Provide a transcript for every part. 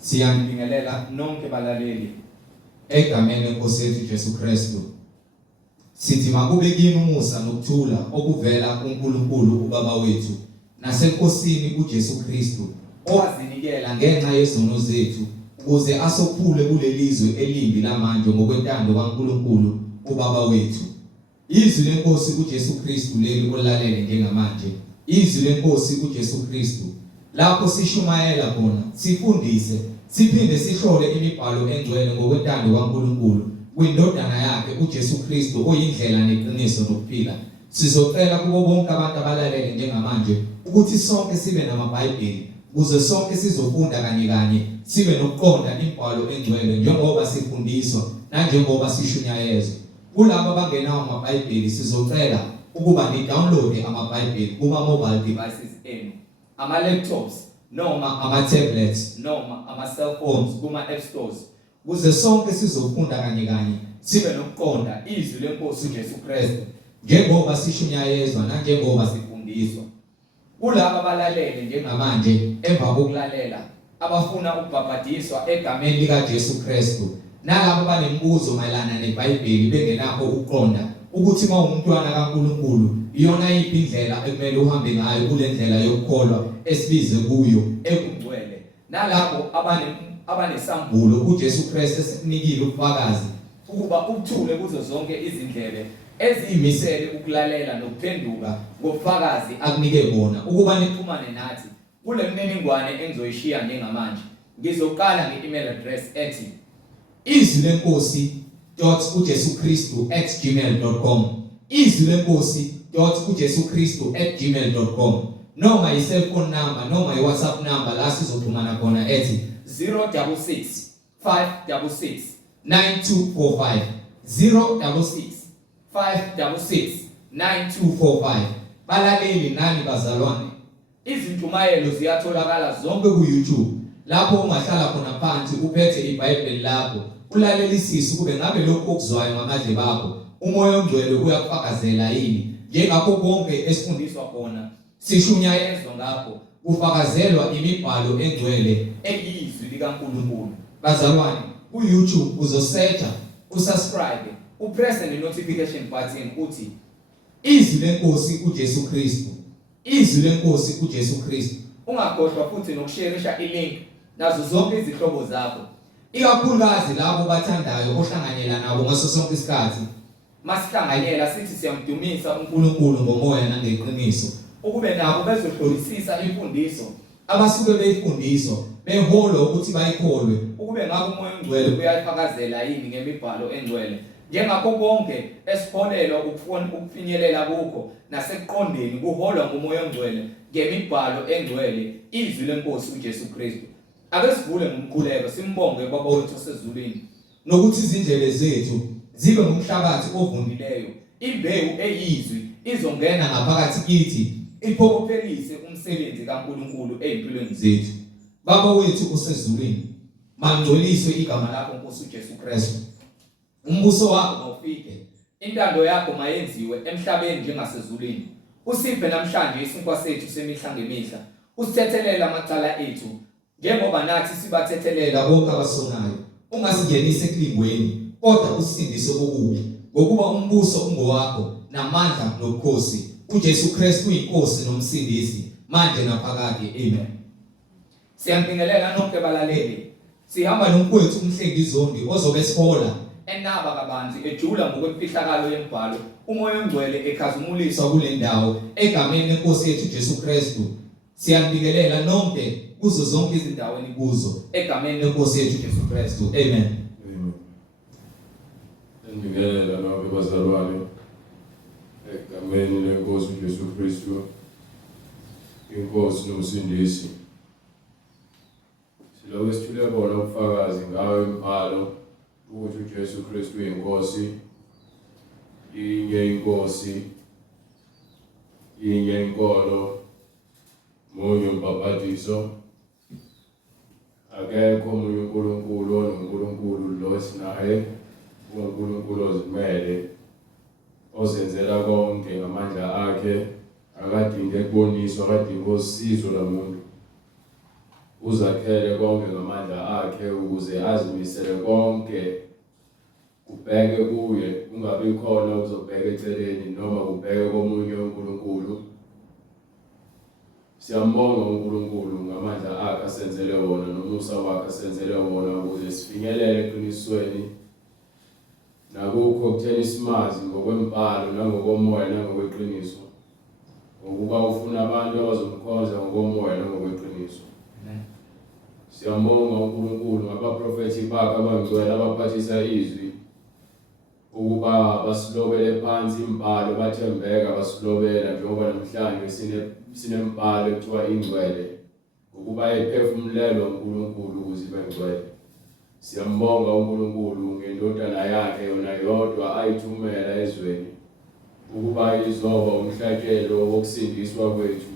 Siyambingelela nonke balaleli egameni leNkosi yethu Ujesu Kristu. Sithi makube kini umusa nokuthula okuvela kuNkulunkulu uBaba wethu naseNkosini uJesu Kristu, owazinikela ngenxa yezono zethu ukuze asophule kulelizwe elimbi lamanje ngokwentando kaNkulunkulu uBaba wethu. Izwi leNkosi uJesu Kristu leli olalele njengamanje. Izwi leNkosi uJesu Kristu lapho sishumayela khona, sifundise, siphinde sihlole imibhalo engcwele ngokwentando kaNkulunkulu kwindodana yakhe uJesu Kristu oyindlela neqiniso nokuphila. Sizocela kubo bonke abantu abalalele njengamanje ukuthi sonke sibe namaBhayibheli ukuze sonke sizofunda kanye sibe nokuqonda imibhalo engcwele njengoba sifundiswa nanjengoba sishunyayezwa. Kulabo abangenawo amaBhayibheli sizocela ukuba ni-download amaBhayibheli kuma mobile devices enu, ama-laptops noma ama-tablets noma ama-cellphones kuma app stores, ukuze sonke sizofunda kanye sibe nokuqonda izwi leNkosi uJesu Kristu njengoba sishunyayezwa nanjengoba sifundiswa. Kulabo abalalele njengamanje emva kokulalela abafuna ukubhabhadiswa egameni likaJesu Kristu, nalabo abanemibuzo mayelana neBhayibheli bengenakho ukuqonda ukuthi mawumntwana kaNkulunkulu iyona yiphi indlela ekumele uhambe ngayo kule ndlela yokukholwa esibize kuyo ekungcwele, nalabo abanesambulo uJesu Kristu esikunikile ubufakazi ukuba ubuthule kuzo zonke izindlebe eziyimisele ukulalela nokuphenduka ngobufakazi akunike bona ukuba nixhumane nathi kule mininingwane engizoyishiya njengamanje. Ngizoqala nge-email address ethi izwilenkosi.ujesukristu@gmail.com, izwilenkosi.ujesukristu@gmail.com, noma i-cellphone number noma i-WhatsApp number la sizoxhumana khona ethi 066 566 9245, 066 566 9245. Balaleli nani bazalwane, izintumayelo ziyatholakala zonke ku-YouTube lapho ungahlala khona phansi uphethe iBhayibheli lakho ulalelisise kube ngabe lokho okuzwayo ngamadle bakho umoya ongcwele uyakufakazela yini. Njengakho konke esifundiswa khona sishunyayezwa ngakho kufakazelwa imibhalo engcwele eyizwi likaNkulunkulu. Bazalwane, ku-YouTube uzosearcha, usubscribe, upress ne-notification button uthi izwi leNkosi uJesu Kristu, izwi leNkosi uJesu Kristu. Ungakhohlwa futhi nokushareisha i-link nazo zonke izihlobo zakho, ikakhulukazi labo bathandayo ohlanganyela nabo ngaso sonke isikhathi. Masihlanganyela sithi siyamdumisa uNkulunkulu ngomoya nangeqiniso, ukube nabo bezohlolisisa imfundiso abasuke beyifundiswa beholwa ukuthi bayikholwe, ukube ngabe umoya ongcwele uyayifakazela yini ngemibhalo engcwele. Njengakho konke esikholelwa ukufinyelela kukho nasekuqondeni kuholwa ngumoya ongcwele ngemibhalo engcwele, izwi leNkosi uJesu Kristu. Ake sivule ngomkhuleko simbonge Baba wethu osezulwini nokuthi izindlebe zethu zibe ngumhlabathi ovundileyo, imbewu eyizwi izongena ngaphakathi kithi iphokophelise umsebenzi kaNkulunkulu ezimpilweni zethu. Baba wethu osezulwini, mangcoliswe igama lakho Nkosi uJesu Kristu. Umbuso wakho mawufike, intando yakho mayenziwe emhlabeni njengasezulwini. Usiphe namhlanje isinkwa sethu semihla ngemihla, usithethelela amacala ethu njengoba nathi sibathethelela bonke abasonayo. Ungasingenise ekulingweni kodwa usindise kokubi, ngokuba umbuso ungowakho namandla nobukhosi. uJesu Kristu uyinkosi nomsindisi manje naphakade. Amen. Siyambingelela nonke balaleli. Sihamba nomkwethu umhlengizondi ozobe sihola enaba kabanzi ejula ngokwemfihlakalo yembhalo, umoya ongcwele ekhazumuliswa kule ndawo egameni leNkosi yethu Jesu Kristu. Siyambingelela nonke kuzo zonke izindaweni kuzo egameni leNkosi yethu Jesu Kristu. Amen. Siyambingelela nonke bazalwane egameni leNkosi uJesu Kristu, inkosi nomsindisi. Silobe sithule bona ubufakazi ngayo imibhalo ukuthi uJesu Kristu uyinkosi, inye inkosi, inye inkolo, munye umbhabhadiso. Akekho omunye uNkulunkulu onoNkulunkulu lo esinaye, uNkulunkulu ozimele ozenzela konke ngamandla akhe, akadingi ukuboniswa, akadingi usizo lomuntu. uzakhele konke ngamandla akhe ukuze azimisele konke kubheke kuye, ungabi khona uzobheka eceleni noma kubheke komunye uNkulunkulu. Siyambonga uNkulunkulu ngamandla akhe asenzele wona nomusa wakhe asenzele wona ukuze sifinyelele eqinisweni nakukho okutheni simazi ngokwempalo nangokomoya nangokweqiniso, ngokuba ufuna abantu abazomkhonza ngokomoya nangokweqiniso. Siyambonga uNkulunkulu ngabaprofethi bakhe abangcwele abaphathisa izwi ukuba basilobele phansi impalo, bathembeka basilobela njengoba namhlanje sinempalo ekuthiwa ingcwele, ukuba ephefumulelwa uNkulunkulu ukuze ibe ngcwele. Siyambonga uNkulunkulu ngendodana yakhe yona yodwa ayithumela ezweni ukuba izoba umhlatshelo wokusindiswa kwethu,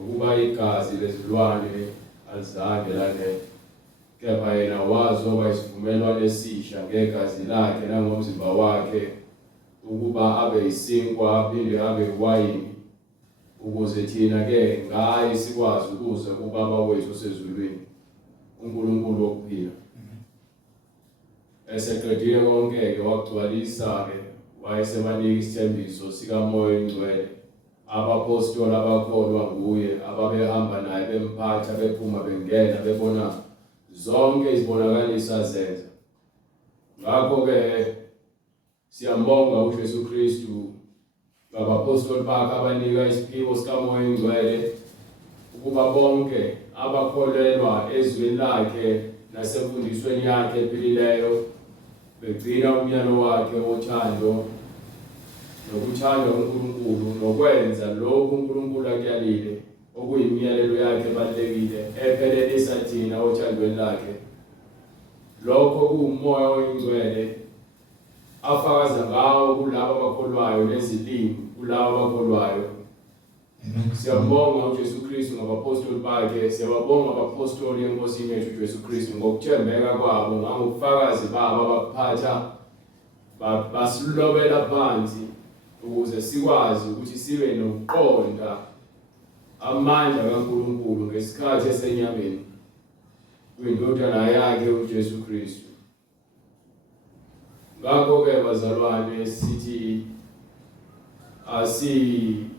ukuba igazi lezilwane alizange lanele, kepha yena wazoba isivumelwano esisha ngegazi lakhe nangomzimba wakhe, ukuba abe yisinkwa aphinde abe iwayini, ukuze thina-ke ngaye sikwazi ukuza kuBaba wethu osezulwini, uNkulunkulu wokuphila. Eseqedile konke-ke wagcwalisa-ke wayesebanika isithembiso sikaMoya Oyingcwele, abapostoli abakholwa nguye ababehamba naye bemphatha bephuma bengena bebona zonke izibonakaliso azenza. Ngakho-ke siyambonga uJesu Kristu ngabapostoli bakhe abanika isiphiwo sikaMoya Oyingcwele ukuba bonke abakholelwa ezweni lakhe nasemfundisweni yakhe ephilileyo begcina umyalo wakhe wothando nokuthanda uNkulunkulu nokwenza lokhu uNkulunkulu akuyalile okuyimiyalelo yakhe ebalulekile ephelelisa thina othandweni lakhe. Lokho kuwuMoya Oyingcwele afakaza ngawo kulabo abakholwayo nezilimi kulabo abakholwayo. Siyambonga uJesu Kristu ngabapostoli bakhe, siyababonga abapostoli enkosini yethu uJesu Kristu ngokuthembeka kwabo ngangobufakazi babo abaphatha basilobela phansi ukuze sikwazi ukuthi sibe nokuqonda amandla kaNkulunkulu ngesikhathi esenyameni kwindodana yakhe uJesu Kristu. Ngakho-ke bazalwane sithi asihlole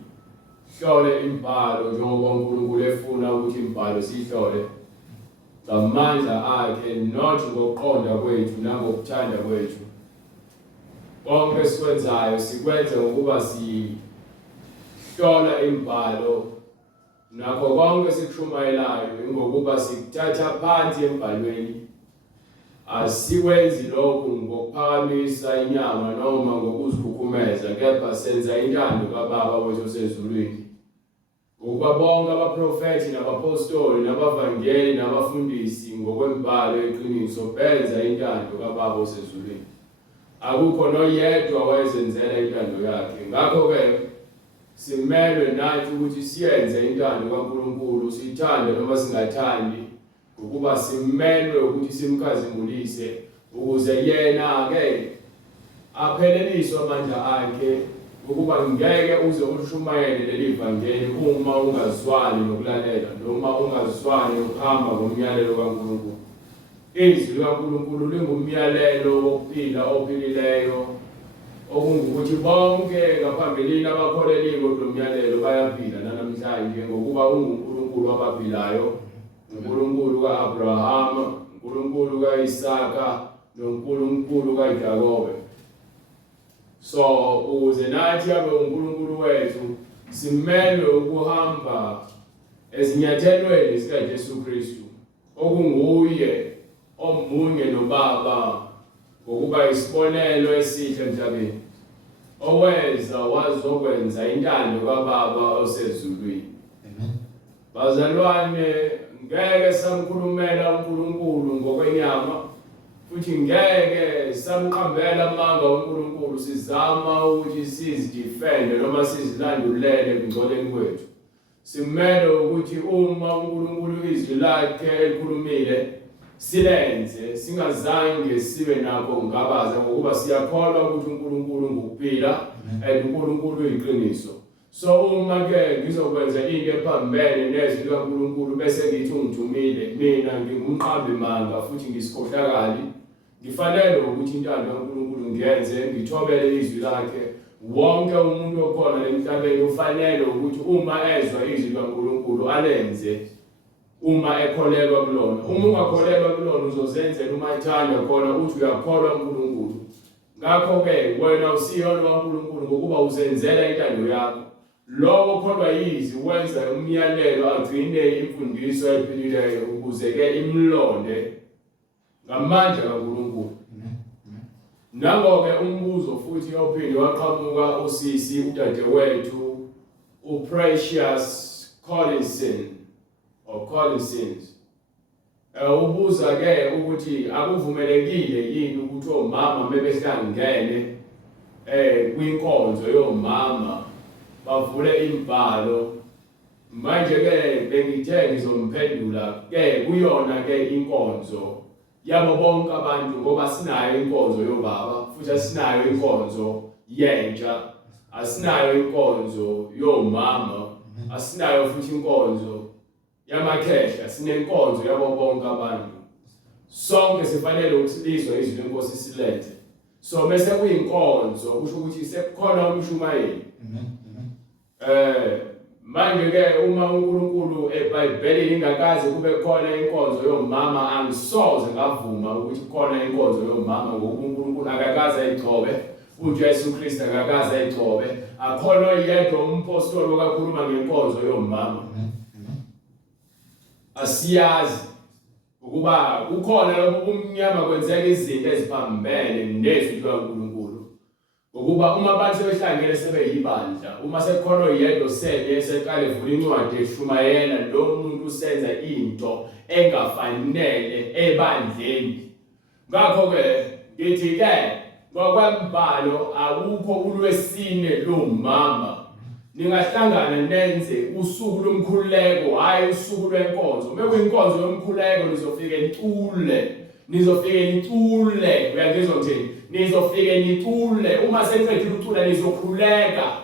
imbhalo njengoba uNkulunkulu efuna ukuthi imbhalo siyihlole ngamandla akhe, not ngokuqonda kwethu nangokuthanda kwethu. Konke esikwenzayo sikwenza ngokuba sihlola imbhalo, nakho konke sikushumayelayo ngokuba sikuthatha phansi embhalweni. Asikwenzi lokhu ngokuphakamisa inyama noma ngokuzikhukhumeza, kepha senza intando kaBaba wethu osezulwini. Ukuba bonke abaprofethi nabapostoli nabavangeli nabafundisi ngokwembhalo yeqiniso benza intando kaBaba osezulwini. Akukho noyedwa wayezenzela intando yakhe. Ngakho-ke simelwe nathi ukuthi siyenze intando kaNkulunkulu, sithande noma singathandi, ukuba simelwe ukuthi simkhazimulise ukuze yena-ke apheleliswe amandla akhe, ukuba ngeke uze ulishumayele leli vangeli uma ungazwani nokulalela noma ungazwani nokuhamba ngomyalelo kaNkulunkulu. Izwi likaNkulunkulu lingumyalelo wokuphila ophilileyo, okungukuthi bonke ngaphambilini abakholeliwe kulo myalelo bayaphila nanamhlanje ngokuba unguNkulunkulu abaphilayo, uNkulunkulu ka-Abrahama, uNkulunkulu ka-Isaka noNkulunkulu kaJakobe. So ukuze nathi abe uNkulunkulu wethu simelwe ukuhamba ezinyathelweni zikaJesu Kristu, okunguye omunye noBaba, ngokuba isibonelo esihle emhlabeni, oweza wazokwenza intando kaBaba osezulwini. Bazalwane, ngeke samkhulumela uNkulunkulu ngokwenyama, futhi ngeke samqambela amanga uNkulunkulu sizama ukuthi sizidefende noma sizilandulele ekungcoleni kwethu. Simele ukuthi uma uNkulunkulu izwi lakhe elikhulumile silenze, singazange sibe nakho ngabaza, ngokuba siyakholwa ukuthi uNkulunkulu ngukuphila and uNkulunkulu uyiqiniso. So uma ke ngizokwenza into ephambene nezwi likaNkulunkulu bese ngithi ungithumile mina ngingumqambi manga futhi ngisikhohlakali ngifanele ukuthi intando kaNkulunkulu ngiyenze ngithobele izwi lakhe wonke umuntu okhona emhlabeni ufanele ukuthi uma ezwa izwi likaNkulunkulu alenze uma ekholelwa kulona uma ungakholelwa kulona uzozenzela uma ethanda khona uthi uyakholwa uNkulunkulu ngakho ke wena usiyona kaNkulunkulu ngokuba uzenzela intando yakho lowo kholwa yizwi wenza umyalelo agcine imfundiso ephilileyo ukuze ke imlonde ngamandla kaNkulunkulu. Nangoke umbuzo futhi ophinde waqhamuka usisi udadewethu uPrecious Collinsons ubuza ke ukuthi akuvumelekile yini ukuthi omama bebehlangene kwinkonzo yomama bavule imbhalo manje ke bengithe ngizomphendula ke kuyona ke inkonzo yabo bonke abantu ngoba sinayo inkonzo yobaba futhi asinayo inkonzo yentsha asinayo inkonzo yomama asinayo futhi inkonzo yamakhehla sinenkonzo yabo bonke abantu sonke sifanele ukusilizwa izwi lenkosi silethe so bese kuyinkonzo kusho ukuthi sekukhona umshumayeli manje ke uma uNkulunkulu eBhayibhelini ingakaze kube khona inkonzo yomama angisoze ngavuma ukuthi khona inkonzo yomama ngoba uNkulunkulu akakaze ayigcobe uJesu Kristu akakaze ayigcobe akhona yedwa umpostoli okakhuluma ngenkonzo yomama asiyazi ukuba kukhona lokho kumnyama kwenzeka izinto eziphambene nezwi likaNkulunkulu ukuba uma abantu behlangene sebeyibandla uma sekhona yedwa senye seqale vula incwadi eshumayela lo muntu usenza into engafanele ebandleni ngakho ke ngithi ke ngokwembhalo akukho ulwesine lomama ningahlangana nenze usuku lomkhuleko hayi usuku lwenkonzo bekuyinkonzo yomkhuleko nizofike nitule uyangizwa ngithini nizofike nitule uma seqedile ucula nizokhuleka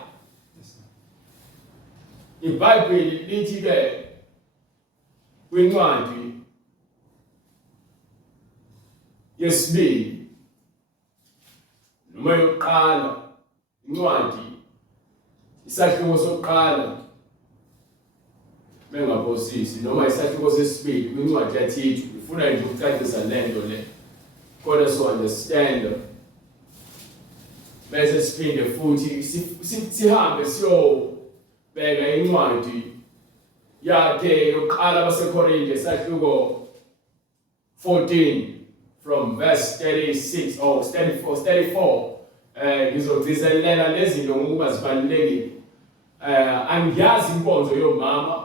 iBhayibheli lithi ke kwincwadi yesibili noma yokuqala incwadi isahluko sokuqala bengaphosisi noma isahluko sesibili kwincwadi yaThithu ifuna nje ukucacisa lento le kodwa so understand bese siphinde futhi sihambe siyobheka incwadi yakhe yokuqala baseKorinte isahluko 14 from verse 36 or 34 ngizogcizelela lezi zinto ngokuba zibalulekile angiyazi inkonzo yomama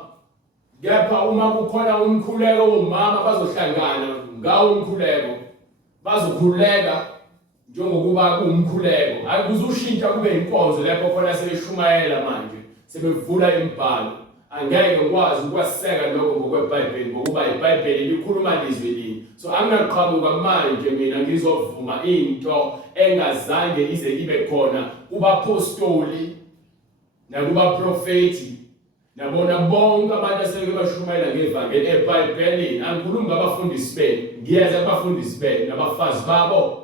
kepha uma kukhona umkhuleko womama bazohlangana ngawo umkhuleko bazokhuleka njengokuba kuumkhuleko akuzushintsha kube inkonzo lapho khona sebeshumayela manje sebevula imbhalo angeke ngikwazi ukwaseka lokho ngokweBhayibheli ngokuba iBhayibheli likhuluma lizwi linye so angaqhamuka manje mina ngizovuma into engazange ize ibe khona kubapostoli nakubaprofeti nabona bonke abantu aseke bashumayela ngevangeli eBhayibhelini angikhulumi ngabafundisi benu ngiyeza kubafundisi benu nabafazi babo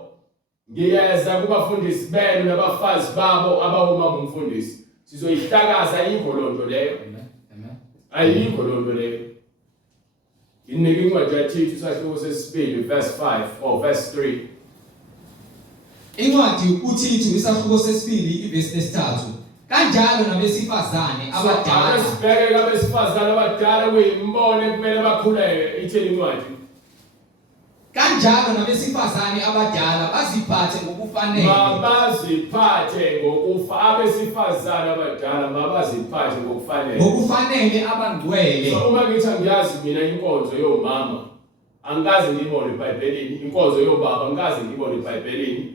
ngiyeza kubafundisi benu nabafazi babo abawuma umfundisi sizoyihlakaza ayikho lonto leyo ayikho lonto leyo inike incwadi yaThithu isahluko sesibili verse 5 or verse 3 incwadi uThithu isahluko sesibili ivesi 3 kanjalo nabesifazane abadala sibheke abesifazane abadala kuyimbono kumele bakhuleke ithini incwadi kanjalo nabesifazane abadala baziphathe ngokufanele mabaziphathe abesifazane abadala mabaziphathe ngokufanele abangcwele so uma ngithi ngiyazi mina inkonzo yomama angikaze ngiyibone eBhayibhelini inkonzo yobaba angikaze ngiyibone eBhayibhelini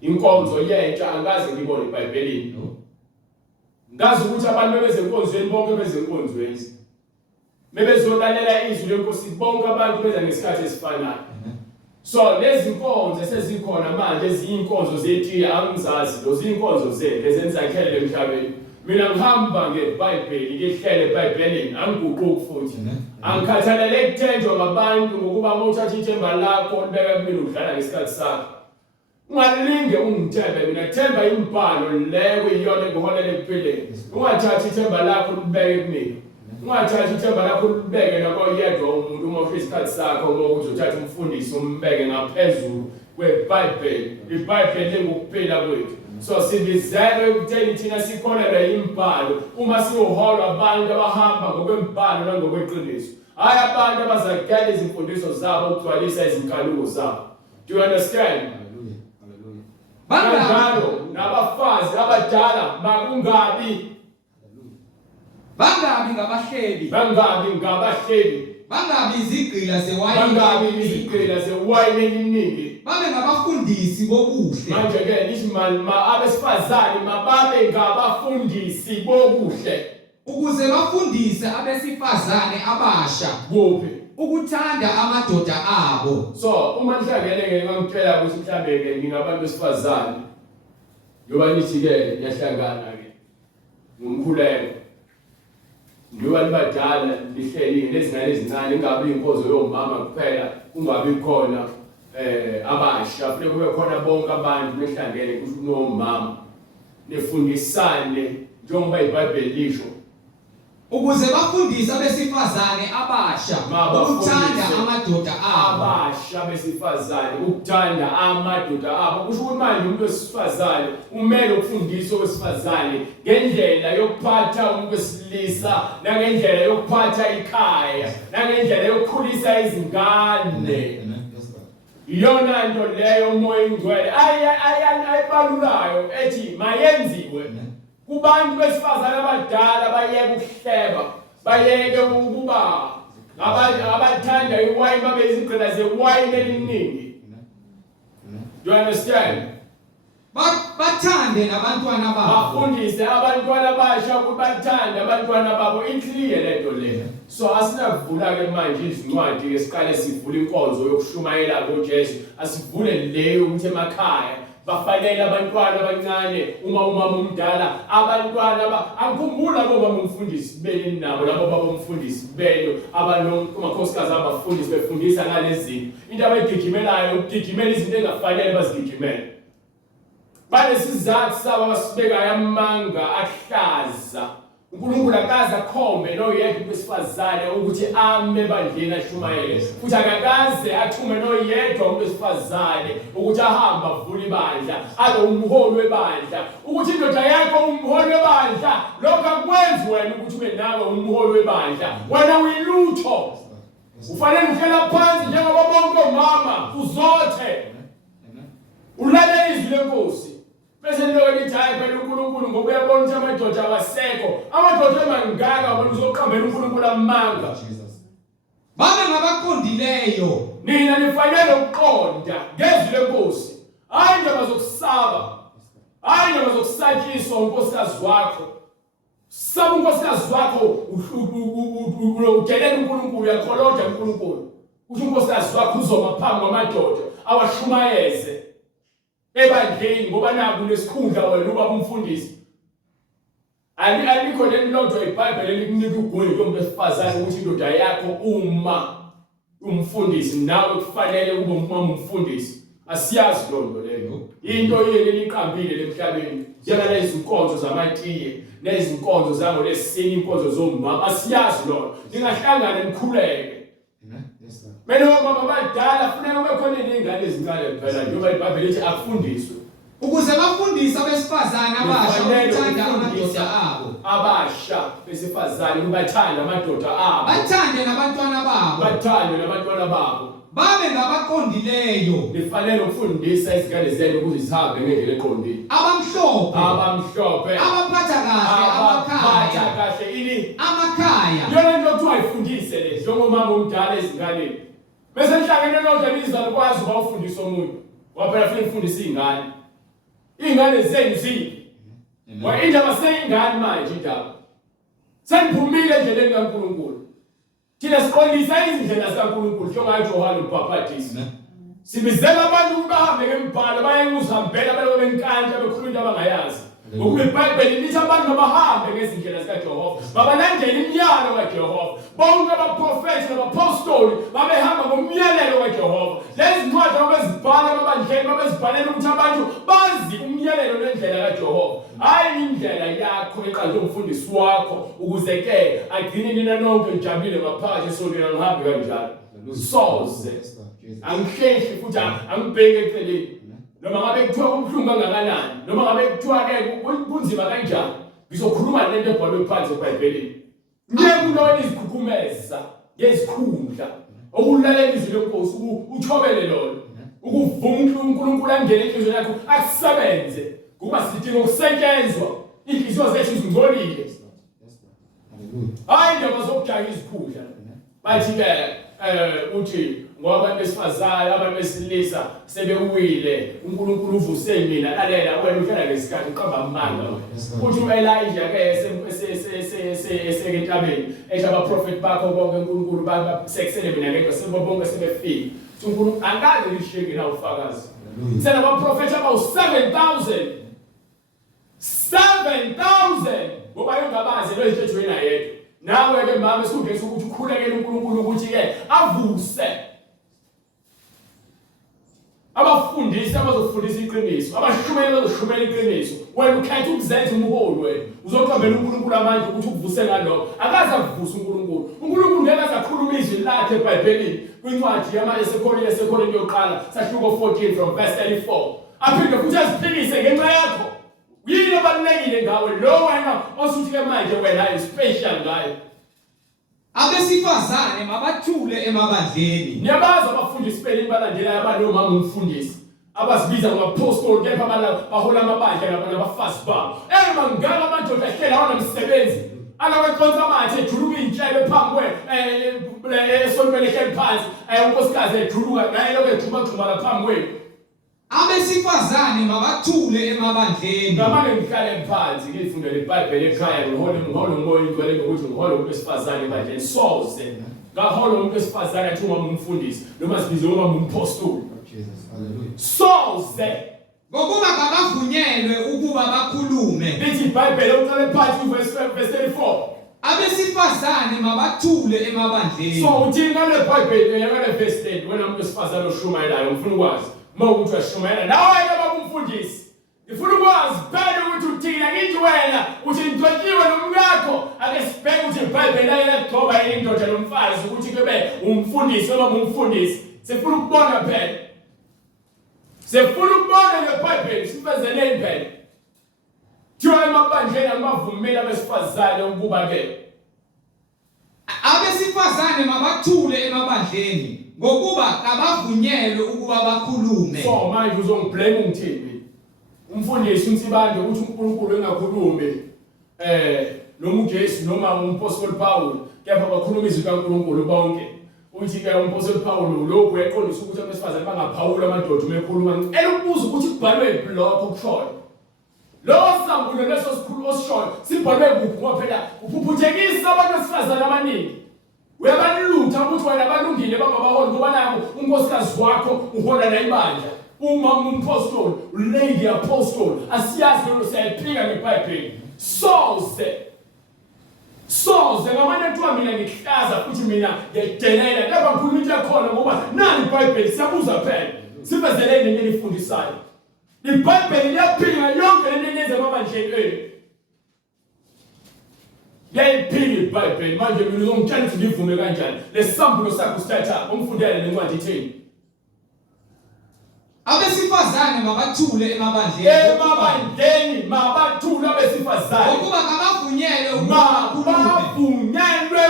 inkonzo yentsha angikaze ngiyibone eBhayibhelini ngazi ukuthi abantu bezenkonzweni bonke bezenkonzweni mebezolalela izwi lenkosi bonke abantu beza ngesikhathi esifanayo So lezi inkonzo esezikhona manje eziyinkonzo zetiye angizazi lo ziyinkonzo zethu ezenzakhele emhlabeni. Mina ngihamba ngeBhayibheli ngihlele eBhayibhelini angiguquki futhi. Angikhathalele kuthenjwa ngabantu ngokuba mawuthatha ithemba lakho libeka kumina udlala ngesikhathi sakho. Ungalinge ungithembe mina themba imbhalo leyo iyona engiholele kuphileni. Ungathathi ithemba lakho libeke kumina. Ungathathi ithemba lakho libeke nakoyedwa umuntu uma ufisa isikhathi sakho uma uzothatha umfundiso umbeke ngaphezulu kweBhayibheli. iBhayibheli lingukuphila kwethu. So sibizelwe ekutheni thina sikholelwe imbhalo uma siyoholwa abantu abahamba ngokwembhalo nangokweqiniso. Hayi abantu abazakela izimfundiso zabo ukugcwalisa izinkaluko zabo. Do you understand? Banjalo nabafazi abadala makungabi ngabahleli bangabi izigqila zewayini eliningi babe ngabafundisi bokuhle manje ke lithi abesifazane mababe ngabafundisi bokuhle ukuze bafundise abesifazane abasha kuphi ukuthanda amadoda abo. So uma nihlangene ngangitshela ukuthi mhlambe ke ngingabantu besifazane ngoba nithi ke yahlangana ke ngumkhuleko ngiwa libadala lihleli nezingane ezincane ingabe inkonzo yomama kuphela kungabi khona abasha futhi kube khona bonke abantu behlangene kusho nomama nifundisane njengoba iBhayibheli lisho ukuze bafundise abesifazane abasha ukuthanda amadoda abo. Abasha besifazane ukuthanda amadoda abo kusho ukuthi manje umuntu wesifazane umele ukufundisa owesifazane ngendlela yokuphatha umuntu wesilisa nangendlela yokuphatha ikhaya nangendlela yokukhulisa izingane. Iyona nto leyo umoya ingcwele ayibalulayo ethi mayenziwe kubantu besifazane abadala bayeke ukuhleba bayeke ukuba abathanda iwayini babe izigqila zewayini eliningi. Do you understand? Bathande nabantwana babo bafundise abantwana abasha ukuthi bathande abantwana babo inclear lento leyo. So asinakuvula ke manje izincwadi ke siqale sivula inkonzo yokushumayela ngoJesu asivule leyo ukuthi emakhaya bafanele abantwana abancane uma umama umdala abantwana angikhumbula ngoba umfundisi beni nabo labo baba umfundisi beno abanomakhosikazi abafundisi befundisa ngalezi into abayigijimelayo ukugijimela izinto engafanele bazigijimele banesizathu sabo basibeka amanga ahlaza uNkulunkulu akaze akhombe noyedwa wesifazane ukuthi ame bandleni ashumayele futhi akakaze athume noyedwa wesifazane ukuthi ahambe avule ibandla abe umholi webandla ukuthi indoda yakho umholi webandla lokho akwenzi wena ukuthi ube nawe umholi webandla wena uyilutho ufanele uhlala phansi njengoba bonke omama uzothe ulale izwi lenkosi bese lo lithi hayi phela uNkulunkulu ngoba uyabona ukuthi amadoda awasekho amadoda emangaka bona uzoqhambela uNkulunkulu amanga babe ngabaqondileyo nina nifanele ukuqonda ngezwi lenkosi hayi indaba zokusaba hayi indaba zokusatshiswa unkosikazi wakho saba unkosikazi wakho udelela uNkulunkulu uyakholoda uNkulunkulu ukuthi unkosikazi wakho uzoma phambi kwamadoda awashumayeze ebandleni ngoba naku lesikhundla wena uba umfundisi alikho lento iBhayibheli likunika ugunya njengomuntu wesifazane ukuthi indoda yakho uma umfundisi nawe kufanele ube umfundisi asiyazi lonto leyo into yini eliqambile lemhlabeni njengale izinkonzo zamatiye nezinkonzo zango lesini inkonzo zomama asiyazi lonto ningahlangana nikhuleke mina mama abadala funeka kube khona izingane ezincane phela njengoba iBhayibheli lithi afundiswe ukuze bafundise abesifazane abasha ukuthanda amadoda abo abasha besifazane ukubathanda amadoda abo bathande nabantwana babo babe ngabaqondileyo lifanele ukufundisa izingane zenu ukuthi zihambe ngendlela eqondile abamhlophe abaphatha kahle amakhaya yona nto kuthiwa ifundise le njengomama omdala ezinganeni bese nihlangene nodlalizana ukwazi ukufundisa umuntu waphela futhi ufundisa izingane zenu ziphi wa indaba seyingane manje indaba seniphumile endleleni kaNkulunkulu thina siqondisa izindlela zikaNkulunkulu njengoba Johana uMbhaphatisi Sibizela abantu bahambe ngempalo bayenguzihambela balobe benkantla bekhuluma into abangayazi. Ngoba iBhayibheli lithi abantu mabahambe ngezindlela zikaJehova, babalandele imiyalo kaJehova. Bonke abaprofethi nabapostoli babehamba ngomyalelo kaJehova. Lezi ncwadi babezibhala abandleni babezibhalela ukuthi abantu bazi umyalelo nendlela kaJehova. Hayi indlela yakho eqanjwe umfundisi wakho ukuze ke agcine nina nonke nijabule ngaphakathi esontweni ngihambe kanjalo. Soze. Angihlehle futhi angibheke eceleni. Noma ngabe kuthiwa kubuhlungu kangakanani, noma ngabe kuthiwa ke kunzima kanjani, ngizokhuluma lento ebhalwe phansi eBhayibhelini. Ngeke ulone izikhukhumeza ngezikhundla, okulalela izwi lenkosi uthobele lona, ukuvuma uNkulunkulu angene enhliziyweni yakho akusebenze, kuba sidinga ukusetshenzwa, inhliziyo zethu zingcolile. Hayi ndaba zokujaka izikhundla. Bathi ke uthi ngoba abantu besifazane abantu besilisa sebewile uNkulunkulu uvuse mina lalela wena uhlala lesikhathi uqamba amanga uthi uElijah ke esentabeni ethi abaprofeti bakho bonke uNkulunkulu basekusele mina ngeke sebonke sebefika uNkulunkulu angaze lisheke na ufakazi sena abaprofeti abawu7,000 ngoba yongabazi lo ihlethwe yena yedwa nawe ke mama sikungeza ukuthi ukhulekele uNkulunkulu ukuthi ke avuse abafundisi abazofundisa iqiniso abashumeli bazoshumela iqiniso wena ukhetha ukuzenza umholi wena uzoqambela uNkulunkulu amandla ukuthi ukuvuse ngalokho akaze akuvusa uNkulunkulu ngeke azakhuluma izwi lakhe eBhayibhelini kwincwadi yama-Esekholi yokuqala sahluko 14 from verse 34 aphinde futhi aziphikise ngenxa yakho yini obalulekile ngawe lo wena osuthi ke manje wena special ngayo. Abesifazane mabathule emabandleni. Niyabazi abafundisi belini balandela abantu omama umfundisi abazibiza ngabapostoli kepha bahola amabandla nabafazi babo. Mangaka amadoda ehlela wanomsebenzi anabaconsa amathe ejuluka iy'nhlelo phambi esontweni ehleli phansi unkosikazi ejuluka naye lokho ejuma laphambi kwenu. Abesifazane mabathule emabandleni. Ngamane ngihlale phansi ngifundele iBhayibheli ekhaya ngihole umoya ingcwele ngokuthi ngihole umuntu wesifazane ebandleni soze ngahole umuntu wesifazane athi uma umfundisi noma sibize uma umpostoli. Soze ngokuba kabavunyelwe ukuba bakhulume. Lithi iBhayibheli uqale phansi verse 34. Abesifazane mabathule emabandleni. So uthini ngale iBhayibheli ngale verse 10 wena umuntu wesifazane oshumayelayo ngifuna ukwazi mawukuthi washumayela nawe ke babumfundisi ngifuna ukwazi phela ukuthi uthina ngithi wena uthi ngidothiwe nomkakho ake sibheke ukuthi iBhayibheli ayegcoba indoda nomfazi ukuthi kube umfundisi noma umfundisi sifuna ukubona phela sifuna ukubona ngeBhayibheli sivezeleni phela thiwa emabandleni amavumeli abesifazane ukuba ke abesifazane mabathule emabandleni ngokuba kabavunyelwe ukuba bakhulume. So manje uzongiblame ungithini umfundisi uNsibande ukuthi uNkulunkulu engakhulumi noma uJesu noma umpostoli Paul kepha bakhuluma izwi kaNkulunkulu bonke uthi ke umpostoli Paul lokho eqondisa ukuthi abesifazane bangaphawula amadoda uma ekhuluma elukubuza ukuthi kubhalwe iblokho kushoyo lo sambulo leso sikhulu osishoyo sibhalwe kuphi ngoba phela uphuphuzekisa abantu besifazane abaningi uyabalutha ukuthi wena balungile babaholi ngoba nako unkosikazi wakho uhola la ibandla uma umpostoli lady apostle asiyazi lo siyaphika ngeBhayibheli soze ngamanye kuthiwa mina ngihlaza futhi mina ngiyadelela lapha ngikhuluma into ekhona ngoba nani iBhayibheli siyabuza phela sivezeleni nini lifundisayo iBhayibheli liyaphika yonke lento enyenza emabandleni yayiphili iBhayibheli manje mina uzongitshela ukuthi ngivume kanjani lesambulo sakho sithatha umfundele lencwadi ithini. Abesifazane mabathule emabandleni mabathule abesifazane ngokuba kabavunyelwe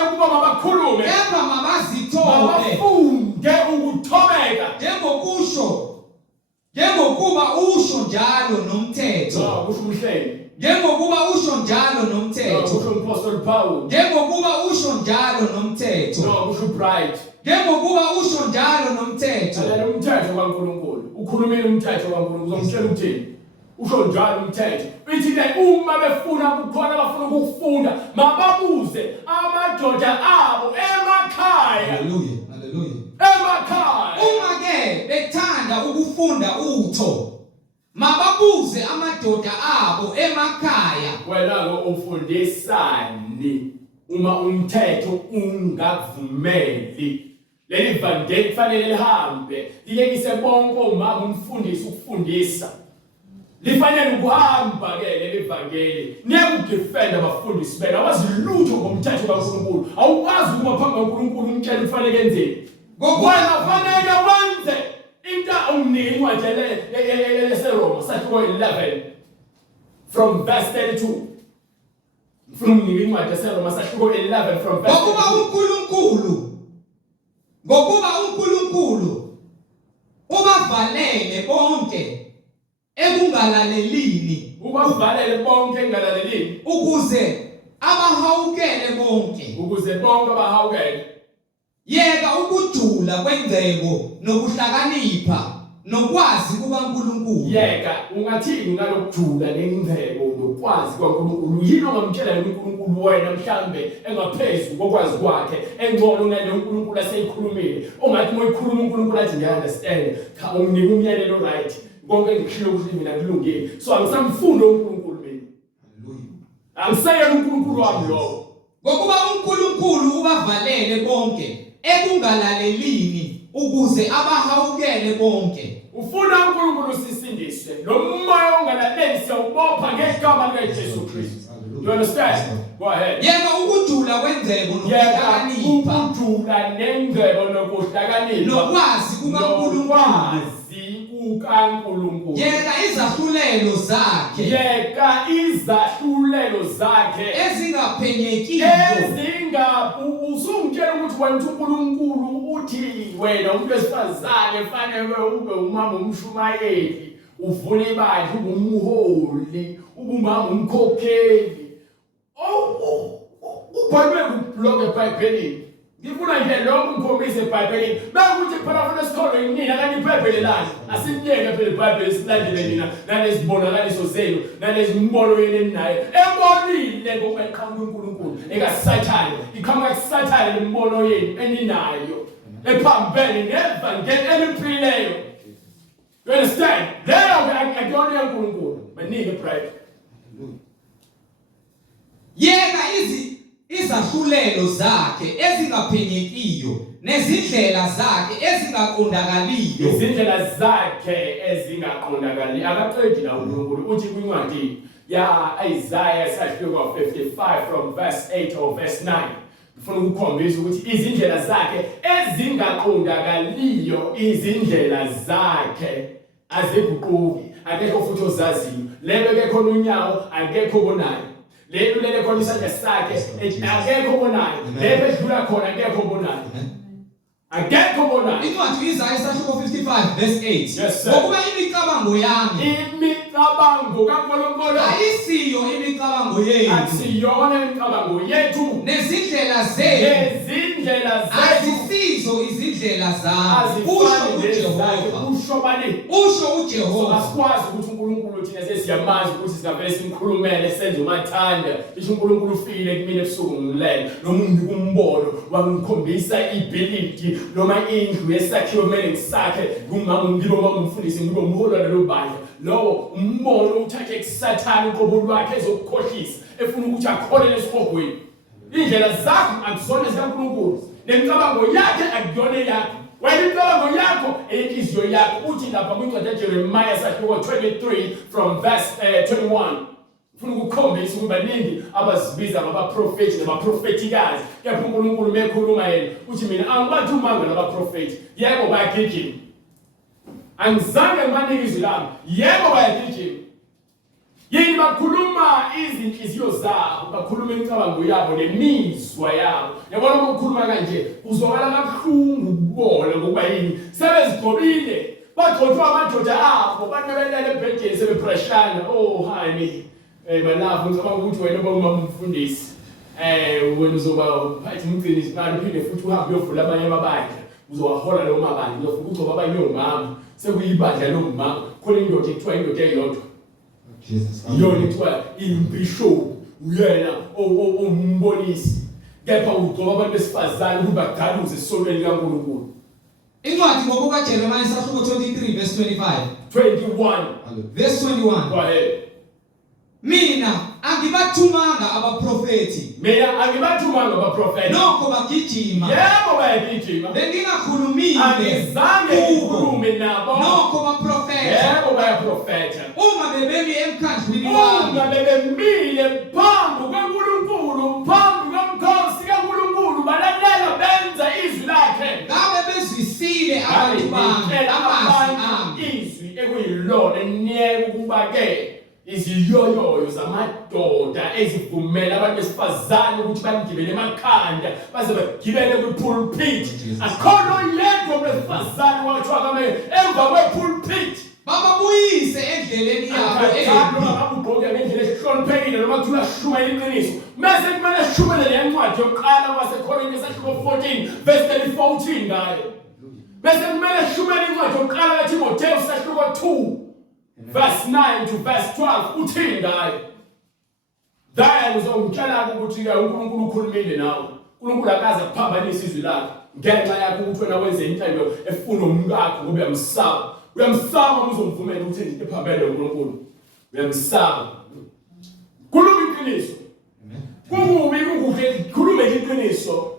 ukuba mabakhulume kepha mabazithole bafunde ukuthobeka njengokuba usho njalo nomthetho kusho umhleli njengokuba usho njalo nomthetho kusho umpostoli Paul njengokuba usho njalo nomthetho kusho uBride njengokuba usho njalo nomthetho lalela umthetho kaNkulunkulu ukhulumile umthetho kaNkulunkulu uzongitshela ukuthini usho njalo umthetho ithi ke uma befuna kukhona bafuna ukufunda mababuze amadoda abo emakhaya. Haleluya emakhaya uma ke bethanda ukufunda utho mababuze amadoda abo emakhaya wena ngo ufundisani uma umthetho ungavumeli leli vangeli kufanele lihambe liyekise bonke omama umfundisi ukufundisa lifanele ukuhamba ke leli vangeli niye ukudefend abafundisi bena awazilutho ngomthetho kaNkulunkulu awukwazi ukuba phambi kaNkulunkulu umthetho kufanele kenzeni ngokwena kufanele wenze into omniki incwadi leSeroma sahloko 11 from verse 32 from umniki incwadi leSeroma sahloko 11 from verse ngokuba uNkulunkulu ubavalele bonke ekungalalelini ubavalele bonke engalalelini ukuze abahawukele bonke yeka ukujula kwengcebo nokuhlakanipha nokwazi kukaNkulunkulu yeka ungathini ngalokujula nengcebo nokwazi kwaNkulunkulu yini ongamtshela uNkulunkulu wena mhlambe engaphezulu kokwazi kwakhe engcono ngale uNkulunkulu aseyikhulumile ongathi moyikhuluma uNkulunkulu athi ngiyaunderstand cha umnika umyalelo right konke engikhilo ukuthi mina kulungile so angisamfundo uNkulunkulu mina angisayela uNkulunkulu wami lo ngokuba uNkulunkulu ubavalele bonke ekungalalelini ukuze abahawukele bonke ufuna uNkulunkulu sisindiswe lo moya ongalaleli siyawubopha ngegama likaJesu Kristu you understand go ahead yeka ukujula kwengcebo nokuhlakanipha ukujula nengcebo nokuhlakanipha nokwazi kukaNkulunkulu yeka izahlulelo zakhe ezingaphenyekiyo usungitshela ukuthi wena uNkulunkulu uthi wena umuntu wesifazane fanele ube umama umshumayeli uvule ibandla ube umholi ube umama umkhokheli ubhalwe kublog eBhayibhelini ngifuna nje lokho ngikhombise eBhayibhelini bekuthi phela funa isikole yinina kanti iBhayibheli lani asimnyeke phela iBhayibheli silandele nina nalezibonakaliso zenu nalezimbono yenu naye ebonile ngokuqhamuka uNkulunkulu ekasathane iqhamuka kusathane lembono yenu eninayo ephambene nevangeli eliphileyo you understand leyo akuyona uNkulunkulu manike pride yeka izahlulelo zakhe ezingaphenyekiyo nezindlela zakhe ezingaqondakaliyo akaqedi la uNkulunkulu uthi kwincwadi ya Isaiah sahloko 55 from verse 8 or verse 9 ufuna ukukhombisa ukuthi izindlela zakhe ezingaqondakaliyo izindlela zakhe aziguquki akekho futhi ozaziyo lebe ke khona unyawo akekho obonayo lelo lele khona isandla sakhe akekho obonayo lebe edlula khona akekho obonayo incwadi Isaiah sahloko 55 verse 8 ngokuba imicabango yami kaNkulunkulu ayisiyo imicabango yenu akusiyona imicabango yethu nezindlela zenu azisizo izindlela zami usho uJehova asikwazi ukuthi uNkulunkulu thina sesiyamazi ukuthi singavele simkhulumele senze umathanda isho uNkulunkulu ufile kumina ebusuku ngilele noma unginika umbono wangikhombisa iBhilidi noma indlu yesakhiwo kumele ngisakhe ngumama ngibe umama umfundisi ngibe umholi walelo bandla lowo umbono uthathe kusathana uqobo lwakhe ezokukhohlisa efuna ukuthi akholele esiqogweni indlela zakho akuzona zikaNkulunkulu nemicabango yakhe akuyona yakho wena imicabango yakho eyinhliziyo yakho uthi lapha kwincwadi kaJeremiah sahloko 23 from verse 21 ufuna ukukhombisa ukuba ningi abazibiza ngabaprofeti nabaprofetikazi kepha uNkulunkulu mekhuluma yena uthi mina angibathi umanga nabaprofeti yebo bayagijima angizange ngibanike izwi lami yebo bayagijima yini bakhuluma izinhliziyo zabo bakhuluma imicabango yabo nemizwa yabo yabona ukukhuluma kanje uzwakala kabuhlungu ukubona ngoba yini sebezigobile bagcothwa amadoda abo banebelele ebhedeni sebepreshana honey banafu ngicabanga ukuthi wena uma umfundisi wena uzoba uphathi umgcini imali uphinde futhi uhambe uyovula abanye amabandla uzowahola lo mabandla uzofuka uzoba abanye omama sekuyibandla lo mama khona indoda ekuthiwa indoda eyodwa yona ekuthiwa imbishop uyena umbonisi kepha ugcoba abantu besifazane ukuba galuze esonweni likaNkulunkulu Incwadi ngokuka Jeremiah isahluko 23 verse 25. 21. Verse 21. Go ahead. Mina angibathumanga abaprofeti. Mina angibathumanga abaprofeti. Nokho bagijima. Yebo bayagijima. Bengingakhulumile. Angizange ngikhulume nabo. Nokho baprofeti. Yebo bayaprofeta. Uma bebemi emkhandlwini wami. Uma bebemile phambi kaNkulunkulu, phambi komkhosi kaNkulunkulu, balandela benza izwi lakhe. Ngabe bezwisile abantu bami amazwi ami. Izwi ekuyilona niyeke ukuba ke iziyoyoyo zamadoda ezivumela abantu besifazane ukuthi bagibele emakhanda baze bagibele kwi-pulpit. Akhono yedwa besifazane wathiwa kame emva kwe-pulpit. Bababuyise endleleni yabo embi. Babugqoke ngendlela ehloniphekile noma kuthiwa shumela iqiniso. Mase kumele shumele le ncwadi yokuqala waseKorinte isahluko 14 verse 14 ngayo. Bese kumele shumele incwadi yokuqala kaTimoteyu isahluko 2 verse 9 to verse 12 uthini ngayo. Daya ngizongitshela ukuthi ke uNkulunkulu ukhulumile nawe. uNkulunkulu akaze kuphambanisa izwi lakhe ngenxa yakho ukuthi wena wenze inhlelo efuna umkakho ngoba uyamsaba. Uyamsaba uzomvumela ukuthi into ephambene uNkulunkulu. Uyamsaba. Khuluma iqiniso. Kubi kukuhle khuluma iqiniso.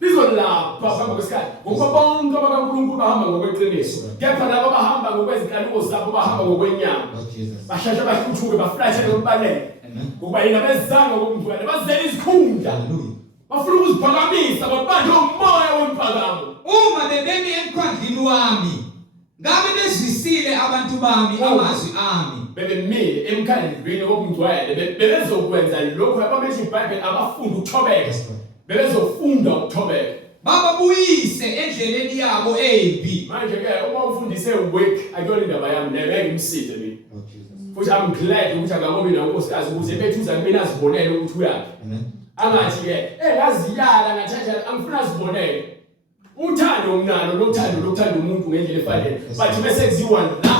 Lizolapha phambi kwesikhathi. Ngoba bonke abakaNkulunkulu bahamba ngokweqiniso. Kepha labo abahamba ngokwezinkanuko zabo bahamba ngokwenyama. Bashasha bahluthuke baflashe lokubaleka. Ngoba yena bezanga ngokungcwele bazela izikhundla. Bafuna ukuziphakamisa babanje umoya wemphakamo. Uma bebemi emkhandlwini wami, ngabe bezwisile abantu bami amazwi ami. Bebemile emkhandlwini wokungcwele bebezokwenza lokho ababethi iBhayibheli abafunda ukuthobeka. Bebezofunda ukuthobeka. Bababuyise endleleni yabo embi. Manje ke uma ufundise uwake akuyona indaba yami nebeke imsithe mina. Futhi I'm glad ukuthi akabobi nankosikazi ukuthi ebethuza mina azibonele ukuthi uyaphi. Angathi ke ngaziyala ngathatha angifuna azibonele. Uthando umnalo lothando lokuthanda umuntu ngendlela efanele. Bathi bese kuziwa la.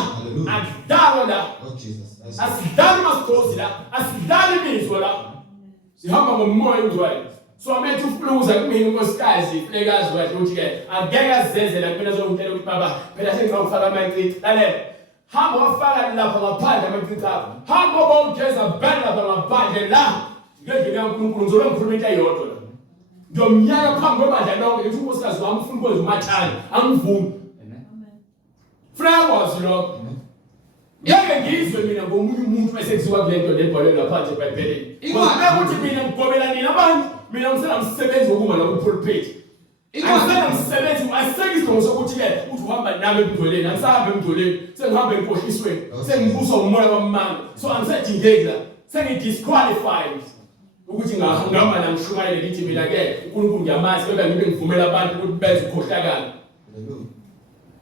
Akudalwa la. Asidali masidlozi la. Asidali imizwa la. Sihamba ngomoya ongcwele. So amethu ufuluza kumina unkosikazi flekazi wathi uthi ke angeke azenzela kumina zongitshela ukuthi baba phela sengizofaka amancici lalela hamba wafaka lapha ngaphandle amancici akho hamba bawugeza bhela lapha ngaphandle la ngendlela kaNkulunkulu ngizobe ngikhuluma into eyodwa la ngiyomnyaka phambi kwebandla lonke ngithi unkosikazi wami ufuna ukwenza umathanda angivumi flowers lokho yeke ngizwe mina ngomunye umuntu bese kuziwa kule nto lebhalwe ngaphandle eBhayibhelini ukuthi mina ngigobela nina abantu mina ngisebenzi ukuma la ku-pulpit. Ngisebenzi ayisekizwe sokuthi ke uthi uhamba nami emgcoleni, angisahambe emgcoleni, sengihamba enkohlisweni, sengibuswa umoya wamanga. So angisedingeki la, sengidisqualified ukuthi ngihamba nangishumayele ngithi mina ke uNkulunkulu ngiyamazi kodwa ngibe ngivumela abantu ukuthi benze ukhohlakala.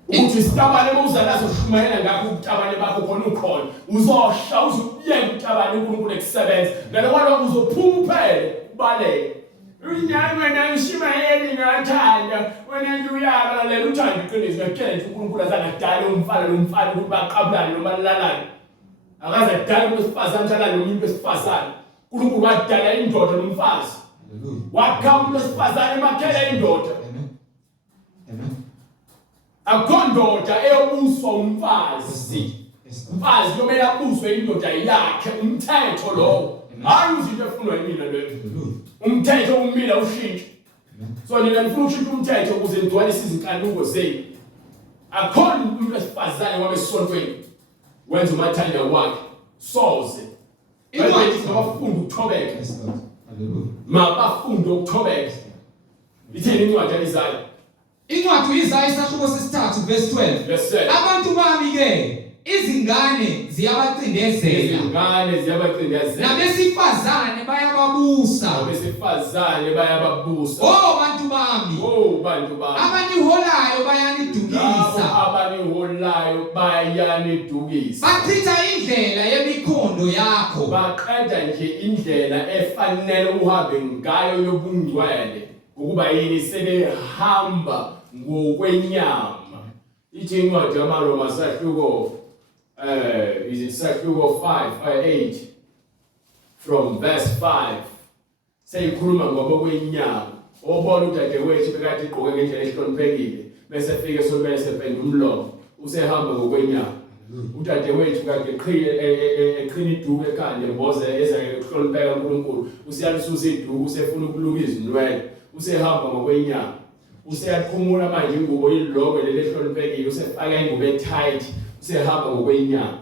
Ukuthi sitabane mawuzalazo ushumayela ngakho ukutabane bakho khona ukhona. Uzosha uzuyeka ukutabane uNkulunkulu ekusebenza. Ngalokho lokho uzophuma phela ubaleke. Unyanga nangishimayeli ngathanda wena nje uyala lalela uthanda iqiniso ngiyakutshela nje uNkulunkulu azangadala umfana nomfana ukuthi baqabulane noma lalane akaze adala uwesifazane njalo nomuntu wesifazane uNkulunkulu wadala indoda nomfazi wakha umuntu wesifazane emakhele indoda akho ndoda eyobuswa umfazi umfazi kumele abuswe indoda yakhe umthetho lowo hayi izinto efunwa yimina leyo umthetho umila ushintshe. So nina nifuna ukushintsha umthetho ukuze nigcwalise izinkanuko zenu. Akhona umuntu wesifazane wabesontweni wenza umathanda wakhe soze. Incwadi abafunda ukuthobeka. Mabafunda ukuthobeka. Ithini incwadi yaIsaya? Incwadi uIsaya isahluko sesithathu verse 12. Abantu bami ke izingane ziyabacindezela. Izingane ziyabacindezela. Nabesifazane bayababusa. Nabesifazane bayababusa. Oh bantu bami. Oh bantu bami. Abaniholayo bayanidukisa. Abaniholayo bayanidukisa. Bachitha indlela yemikhondo yakho. Baqeda nje indlela efanele uhambe ngayo yobungcwele. Ukuba yini sebehamba ngokwenyama. Ithi incwadi yamaRoma sahluko is it sahluko 5:8 from verse 5 seyikhuluma ngokwenyama obona udadewethu bekade igqoke ngendlela ehloniphekile bese fike solibele sependa umlomo usehamba ngokwenyama udadewethu kade eqhina iduku ekhanda emboze eza ukuhlonipheka uNkulunkulu usiyalisusa iduku usefuna ukuluka izinwele usehamba ngokwenyama useyaphumula manje ingubo yiloko leli ehloniphekile usefaka ingubo etight usehamba ngokwenyama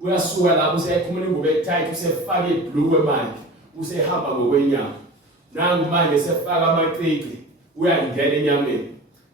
uyasuka lapho useyaphumula ingubo etight usefaka ibhlukwe manje usehamba ngokwenyama nangu manje sefaka amaqiqi uyangena enyameni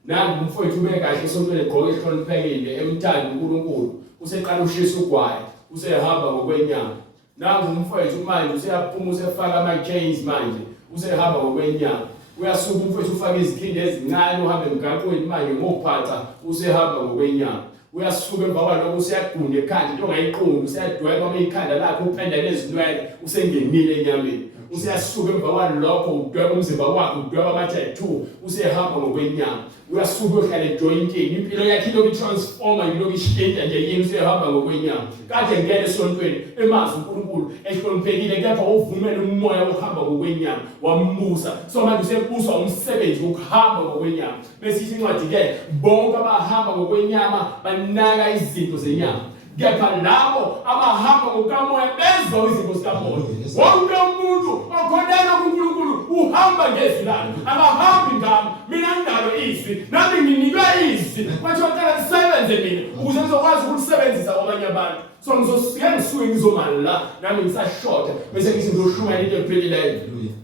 nangu umfowethu ube kahle esontweni egqoke ehloniphekile emthanda uNkulunkulu useqala ushisa ugwayi usehamba ngokwenyama nangu umfowethu manje useyaphuma usefaka ama-chains manje usehamba ngokwenyama uyasuka umfowethu ufaka izikhindi ezincane uhambe emgaqweni manje ngophaca usehamba ngokwenyama uyasuka emva kwalokho useyagunda ekhanda into ongayiqondi useyadweba ikhanda lakho uphenda nezinwele usengenile enyameni useyasuka emva kwalokho udweba umzimba wakho udweba ama-tattoo usehamba ngokwenyama uyasuka uyohlala ejointini impilo yakhe ilokhu itransforma ilokhu ishintsha nje yini usehamba ngokwenyama kade ngene esontweni emazi uNkulunkulu ehloniphekile kepha uvumele umoya wokuhamba ngokwenyama wambusa so manje usebuswa umsebenzi wokuhamba ngokwenyama bese ithi incwadi-ke bonke abahamba ngokwenyama banaka izinto zenyama kepha labo abahamba ngokamoya bezwa izinto zikamoya wonke umuntu okholelwa kuNkulunkulu uhamba ngezwi lakhe akahambi ngami mina ngalo izwi nami nginikwe izwi kwathiwa qala lisebenze mina ukuze ngizokwazi ukulisebenzisa kwabanye abantu so ngisuke ngizomala la nami ngisashota bese ngithi ngizoshumayela into ephelileyo.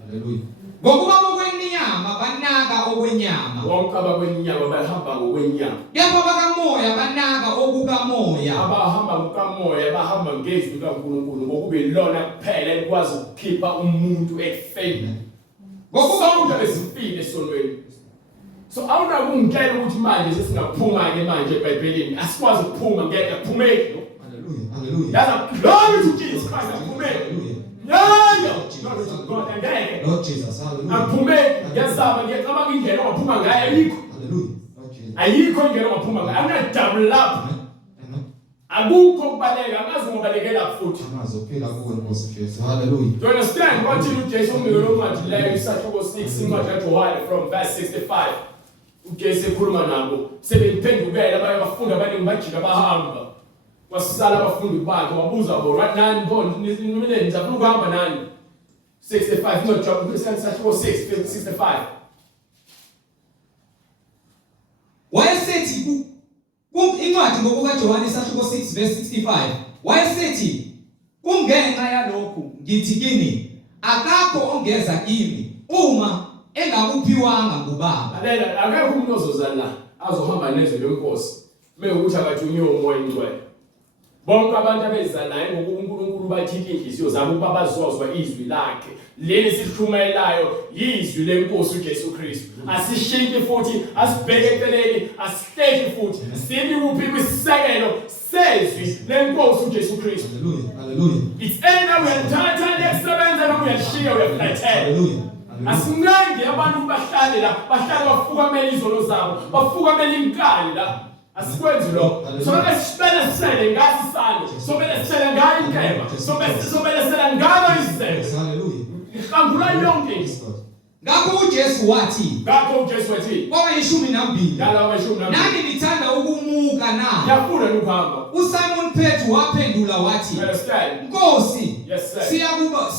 Haleluya. Ngokuba ngokwenyama banaka okwenyama bonke abakwenyama bahamba ngokwenyama kepha bakamoya banaka okukamoya abahamba ngokamoya bahamba ngezwi likaNkulunkulu ngokuba ilona kuphela elikwazi ukukhipha umuntu ekufeni ngokuba umuntu besifile esonweni. So awunakungitshela ukuthi manje sesingaphuma-ke manje eBhayibhelini asikwazi ukuphuma ngeke aphumeki. Haleluya. Yaza glory to Jesus Christ aphumeki. Lord Jesus, hallelujah. Aphumeki ngiyazama ngiyacabanga indlela ongaphuma ngayo ayikho. Hallelujah. Ayikho indlela ongaphuma ngayo awuna-double up. Akukho kubaleka angazi ngobalekela futhi. Amazophila kuwe Nkosi Jesu. Hallelujah. Do you understand what uJesu umbiko incwadi leyo isahluko 6 incwadi kaJohane from verse 65. uJesu ekhuluma nabo sebephendukela abanye abafundi abaningi bajika bahamba wasala abafundi bakhe wabuza bona nani bona nimile nizafuna ukuhamba nani 65 not job isahluko 6:65 wayesethi incwadi ngokukaJohane isahluko 6 verse 65 wayesethi kungenxa yalokhu ngithi kini akakho ongeza kimi uma engakuphiwanga ngubaba. Lalela akekho umuntu ozozala la azohamba nezwe lenkosi mekuthi akathunywe umoya ingcwele. Bonke abantu abezalayo ngokuba uNkulunkulu bathike inhliziyo zabo ukuba bazozwa izwi lakhe leli sihlumayelayo yizwi lenkosi uJesu Kristu. Asishintshe futhi asibheke eceleni asihlehli futhi sibi kuphi kwisekelo sezwi lenkosi uJesu Kristu. Hallelujah. It's either we are totally experiencing or we are sure we are flat. Hallelujah. Asingange abantu bahlale la bahlale bafukamela izolo zabo bafukamela inkani la asikwenzi lo sonke sibele sele ngasisane sobele sele ngayo inkeba sobele sele ngayo izenzo. Hallelujah. Ikhangula yonke ngakho uJesu wathi kwaba ishumi nambili nami ngithanda ukumuka na yafuna ukuhamba. uSimon Petru waphendula wathi Nkosi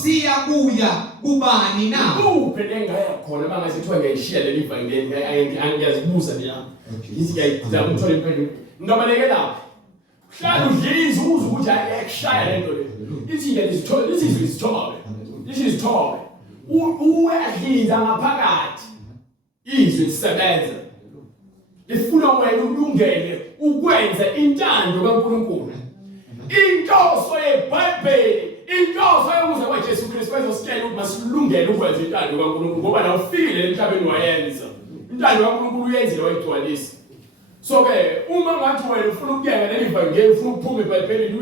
siyakuya kubani na uphele ngaya khona mangasithiwa ngiyishiya leli ivangeli angiyazibuza mina ngithi ngiyayizama ukuthola impendulo ngabaleke lapho hlala udlinza uze ukuthi ayekushaya lento le ithi ngiyazithola ithi izithobe uyahlinza ngaphakathi izwi lisebenza lifuna wena ulungele ukwenza intando kaNkulunkulu. Inhloso yeBhayibheli inhloso yokuza kwaJesu Kristu kwezositshela ukuthi masilungele ukwenza intando kaNkulunkulu ngoba la ufikile emhlabeni wayenza intando kaNkulunkulu uyenzile wayigcwalisa. So ke uma ngathi wena ufuna ukuyeka leli ivangeli ufuna ukuphuma eBhayibhelini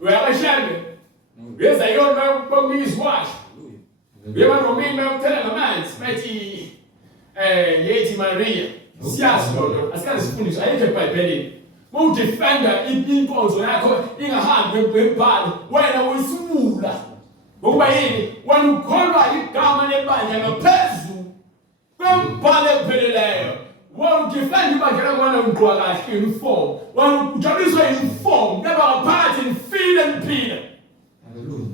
uyabashembe uyeza yona bomizwasho Bema Romini bayokuthenga ngamanzi bathi yethi Maria siyazi lona asikade sifundiswe ayikho eBhayibhelini mawudefenda inkonzo yakho ingahambi ngebhalo wena uyisibula ngokuba yini wena ukholwa igama lebandla ngaphezulu kwembhalo epheleleyo Defend ibandla lakwana ugqoka kahle uniform. Ujabuliswa uniform, keba ngaphakathi nifile niphila. Hallelujah.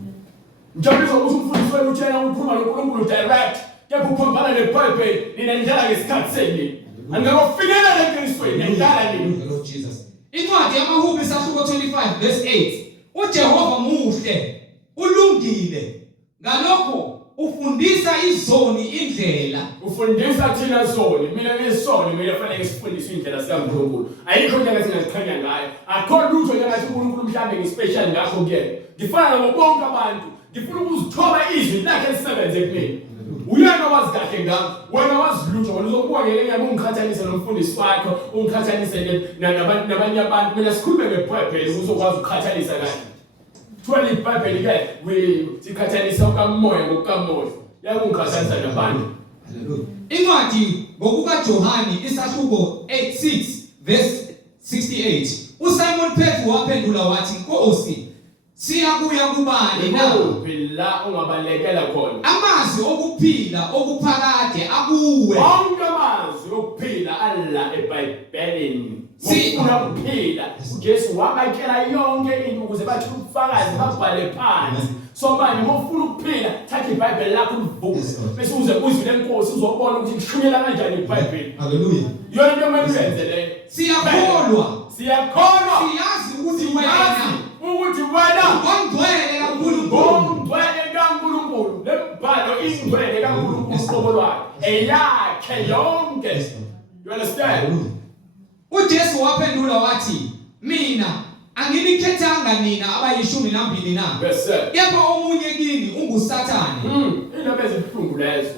Ujabuliswa ukuthi umfundisi wenu utshela ukukhuluma noNkulunkulu direct, kepha uphambana neBhayibheli nina nidlala ngesikhathi senu. Angakufikelela eqinisweni nidlala nini. Lord Jesus. Incwadi yamaHubo isahluko 25 verse 8. uJehova muhle, ulungile. Ngalokho ufundisa izoni indlela. Ufundisa thina zoni, mina ngisoni, mina kufanele ngisifundise indlela sikaNkulunkulu. Ayikho into engathi ngaziqhenya ngayo. Akho lutho engathi uNkulunkulu mhlambe ngispecial ngakho kuyena. Ngifana nabo bonke abantu. Ngifuna ukuzithoba izwi lakhe lisebenze kumina. Uyena wazi kahle ngami, wena wazi lutho, wena uzokubuka ngenyama ungikhathalise nomfundisi wakho, ungikhathalise nabanye abantu. Mina sikhulume ngeBhayibheli uzokwazi ukukhathalisa kahle. Thwala iBhayibheli ke sikhathalisa ukamoya ngokukamoya. Yakungikhathalisa nabantu. Hallelujah. Incwadi ngokukaJohane isahluko 6 verse 68. uSimon Petru waphendula wathi, Nkosi, siyakuya kubani na? La ungabalekela khona. Amazwi okuphila okuphakade akuwe. Wonke amazwi okuphila alla eBhayibhelini. Sifuna ukuphila. Jesu wabakela yonke into ukuze bathi ubufakazi babhale phansi. So manje mawufuna ukuphila, thatha iBhayibheli lakho ulivuze. Bese uze uZwilenkosi uzobona ukuthi kushunyela kanjani iBhayibheli. Hallelujah. Yona into eyenze le. Siyakholwa. Siyazi ukuthi wena ongcwele kaNkulunkulu. Lembhalo ingcwele kaNkulunkulu uqobo lwakhe. Eyakhe yonke. You understand? uJesu waphendula wathi, mina anginikhethanga nina abayishumi nambili na. Yes sir. Kepha omunye kini unguSathane. Indaba ezibuhlungu lezo.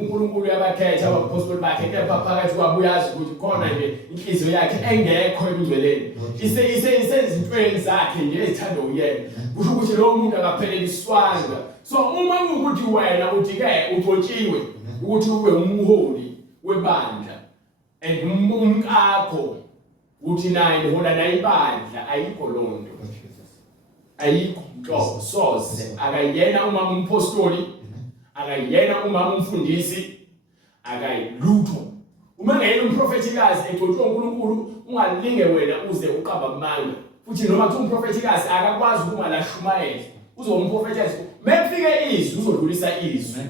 uNkulunkulu uyabakhetha abapostoli bakhe, kepha phakathi kwabo uyazi ukuthi khona nje inhliziyo yakhe engekho ebungcweleni. Isezintweni zakhe nje ezithanda uyena. Kusho ukuthi lo muntu akapheleli iswanga. So uma ukuthi wena uthi ke utshotshiwe ukuthi ube umholi webandla and umkakho uthi naye ngihola naye ibandla, ayikho lonto. Ayikho nhlobo soze akayena umama umpostoli, akayena umama umfundisi, akayilutho. Uma ngayena umprofetikazi egcotshwe uNkulunkulu, ungalinge wena uze uqaba amanga. Futhi noma kuthi umprofetikazi akakwazi ukungalashumayela, uzomprofetikazi mefike izwi uzodlulisa izwi.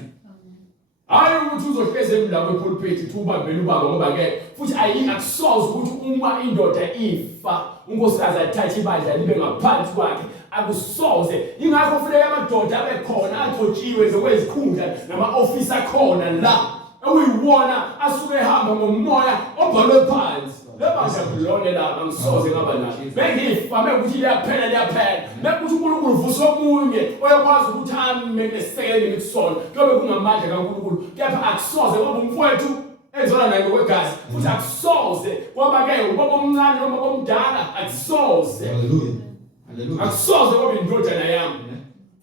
Hayi ukuthi uzohleze emla kwepulpit ubambele ubaba ngoba ke futhi akusoze ukuthi uma indoda ifa unkosikazi athathe ibandla libe ngaphansi kwakhe, akusoze. Ingakho kufanele amadoda abe khona agcotshiwe ngokwezikhundla nama-office akhona la okuyiwona asuke ehamba ngomoya obhalwe phansi. Lebandla kulona la angisoze ngaba nayo. Bengifa mekuthi liyaphela. Mekuthi uNkulunkulu uvusa omunye oyakwazi ukuthi ame ngesekele ngekusona. Kuyobe kungamandla kaNkulunkulu. Kepha akusoze ngoba umfowethu ezona naye ngokwegazi. Futhi akusoze ngoba ke ubaba omncane noma ubaba omdala, akusoze. Hallelujah. Akusoze ngoba indodana yami.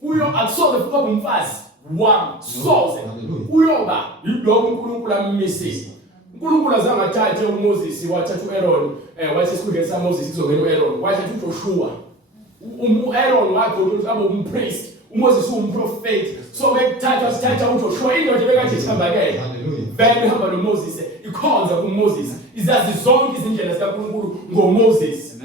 Kuyo akusoze ngoba umfazi wami. Soze. Uyoba yiloko uNkulunkulu ammisile. uNkulunkulu azangathathe uMoses wathatha uAaron, wathi esikhundleni saMoses kuzongena uAaron, wathatha uJoshua. uAaron wakho ukuthi abe umpriest, uMoses umprofeti. So bekuthatha uJoshua, indoda bekade ithambakele. Vele ihamba noMoses, ikhonza kuMoses. Izazi zonke izindlela zikaNkulunkulu ngoMoses.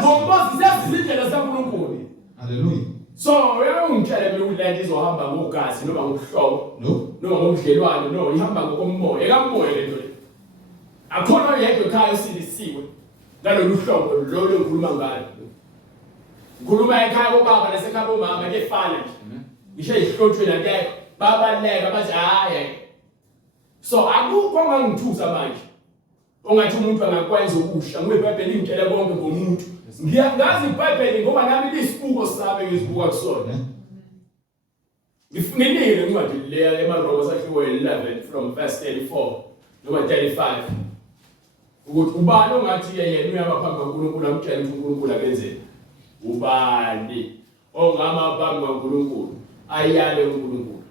ngoMoses yazi izindlela zikaNkulunkulu. Hallelujah. So ungitshela mina ukuthi lento izohamba ngogazi noma ngokuhlobo noma ngobudlelwano, no, ihamba ngokomoya, ekamoya lento le. Akhona yedwa ekhaya usilisiwe ngalolu hlobo lolo ngikhuluma ngalo. Ngikhuluma ekhaya kobaba nasekhaya komama kefana nje. Ngisho ezihlothweni akekho babaleka bathi hayi. So akukho ngangithusa manje ongathi umuntu angakwenza ukusha ngeBhayibheli ingitshela konke ngomuntu. Ngiyangazi iBhayibheli ngoba nami lisibuko sami ngizibuka kusona. Ngifunile incwadi leya eMaroma sahluko 11 from verse 34 noma 35. Ukuthi ubani ongathi yena uyaba phambi kaNkulunkulu amtshela ukuthi uNkulunkulu akenzeni. Ubani ongama phambi kaNkulunkulu ayale uNkulunkulu.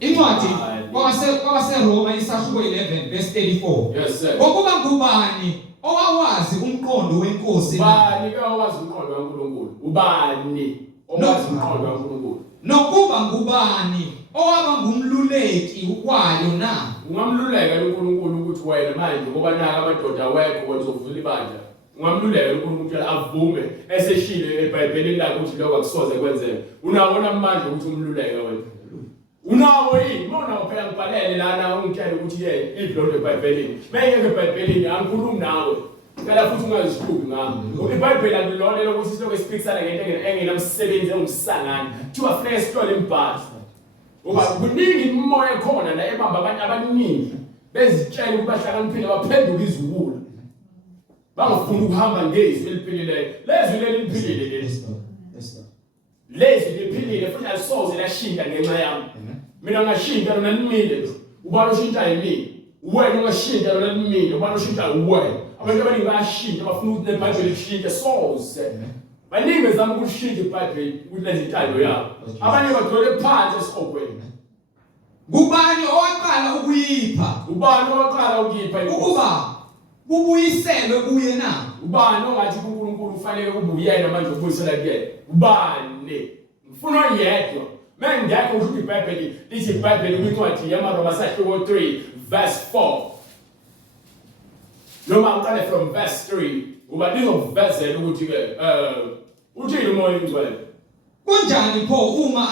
Incwadi kwabaseRoma isahluko 11 verse 34. Yes sir. Ngokuba ngubani owawazi umqondo wenkosi? Ubani ke owazi umqondo kaNkulunkulu? Ubani owazi umqondo kaNkulunkulu? Nokuba ngubani owaba ngumluleki kwayo na. Ungamluleka uNkulunkulu ukuthi wena manje ngoba naka amadoda wekho wenzovula ibandla. Ungamluleka uNkulunkulu avume eseshile eBhayibhelini lakho ukuthi lokho akusoze kwenzeke. Unawona amandla ukuthi umluleke wena. Unawo yini? Mona phela ngibhalele lana ungitshela ukuthi ke ibhlonde eBhayibhelini. Mengeke eBhayibhelini angikhulumi nawe. Ngala futhi ungazihlubi ngami. IBhayibheli alilona lokuthi siloko siphikisana ngento engenamsebenzi engumsangana. Kuthiwa kufanele sihlole imibhalo. Ngoba kuningi imoya khona la ebamba abantu abaningi bezitshela ukuthi bahlakaniphile baphenduka iziwula. Bangafuni ukuhamba ngezwi eliphilileyo. Lezwi leliphilile leli. Lezwi liphilile futhi alisoze lashintsha ngenxa yami. Mina ngashintsha lona limile. Ubani oshintsha yimi. Wena ungashintsha lona limile. Ubani oshintsha wena. Abantu abaningi bayashintsha bafuna ukuthi neBhayibheli lishintshe soze. Baningi bezama ukushintsha iBhayibheli kulezi ntando yabo. Abanye bagcwele phansi esikhokweni. Kubani owaqala ukuyipha? Ubani owaqala ukuyipha ukuba kubuyiselwe kuye na? Ubani ongathi uNkulunkulu ufanele ubuyena manje ukubuyisela kuyena? Ubani? Ngifuna yedwa. Mengeke ukuthi iBhayibheli lithi iBhayibheli kwincwadi yamaRoma sahluko 3 verse 4. Noma uqale from verse 3 uba lizokuvezela ukuthi ke uthini umoya ingcwele. Kunjani pho uma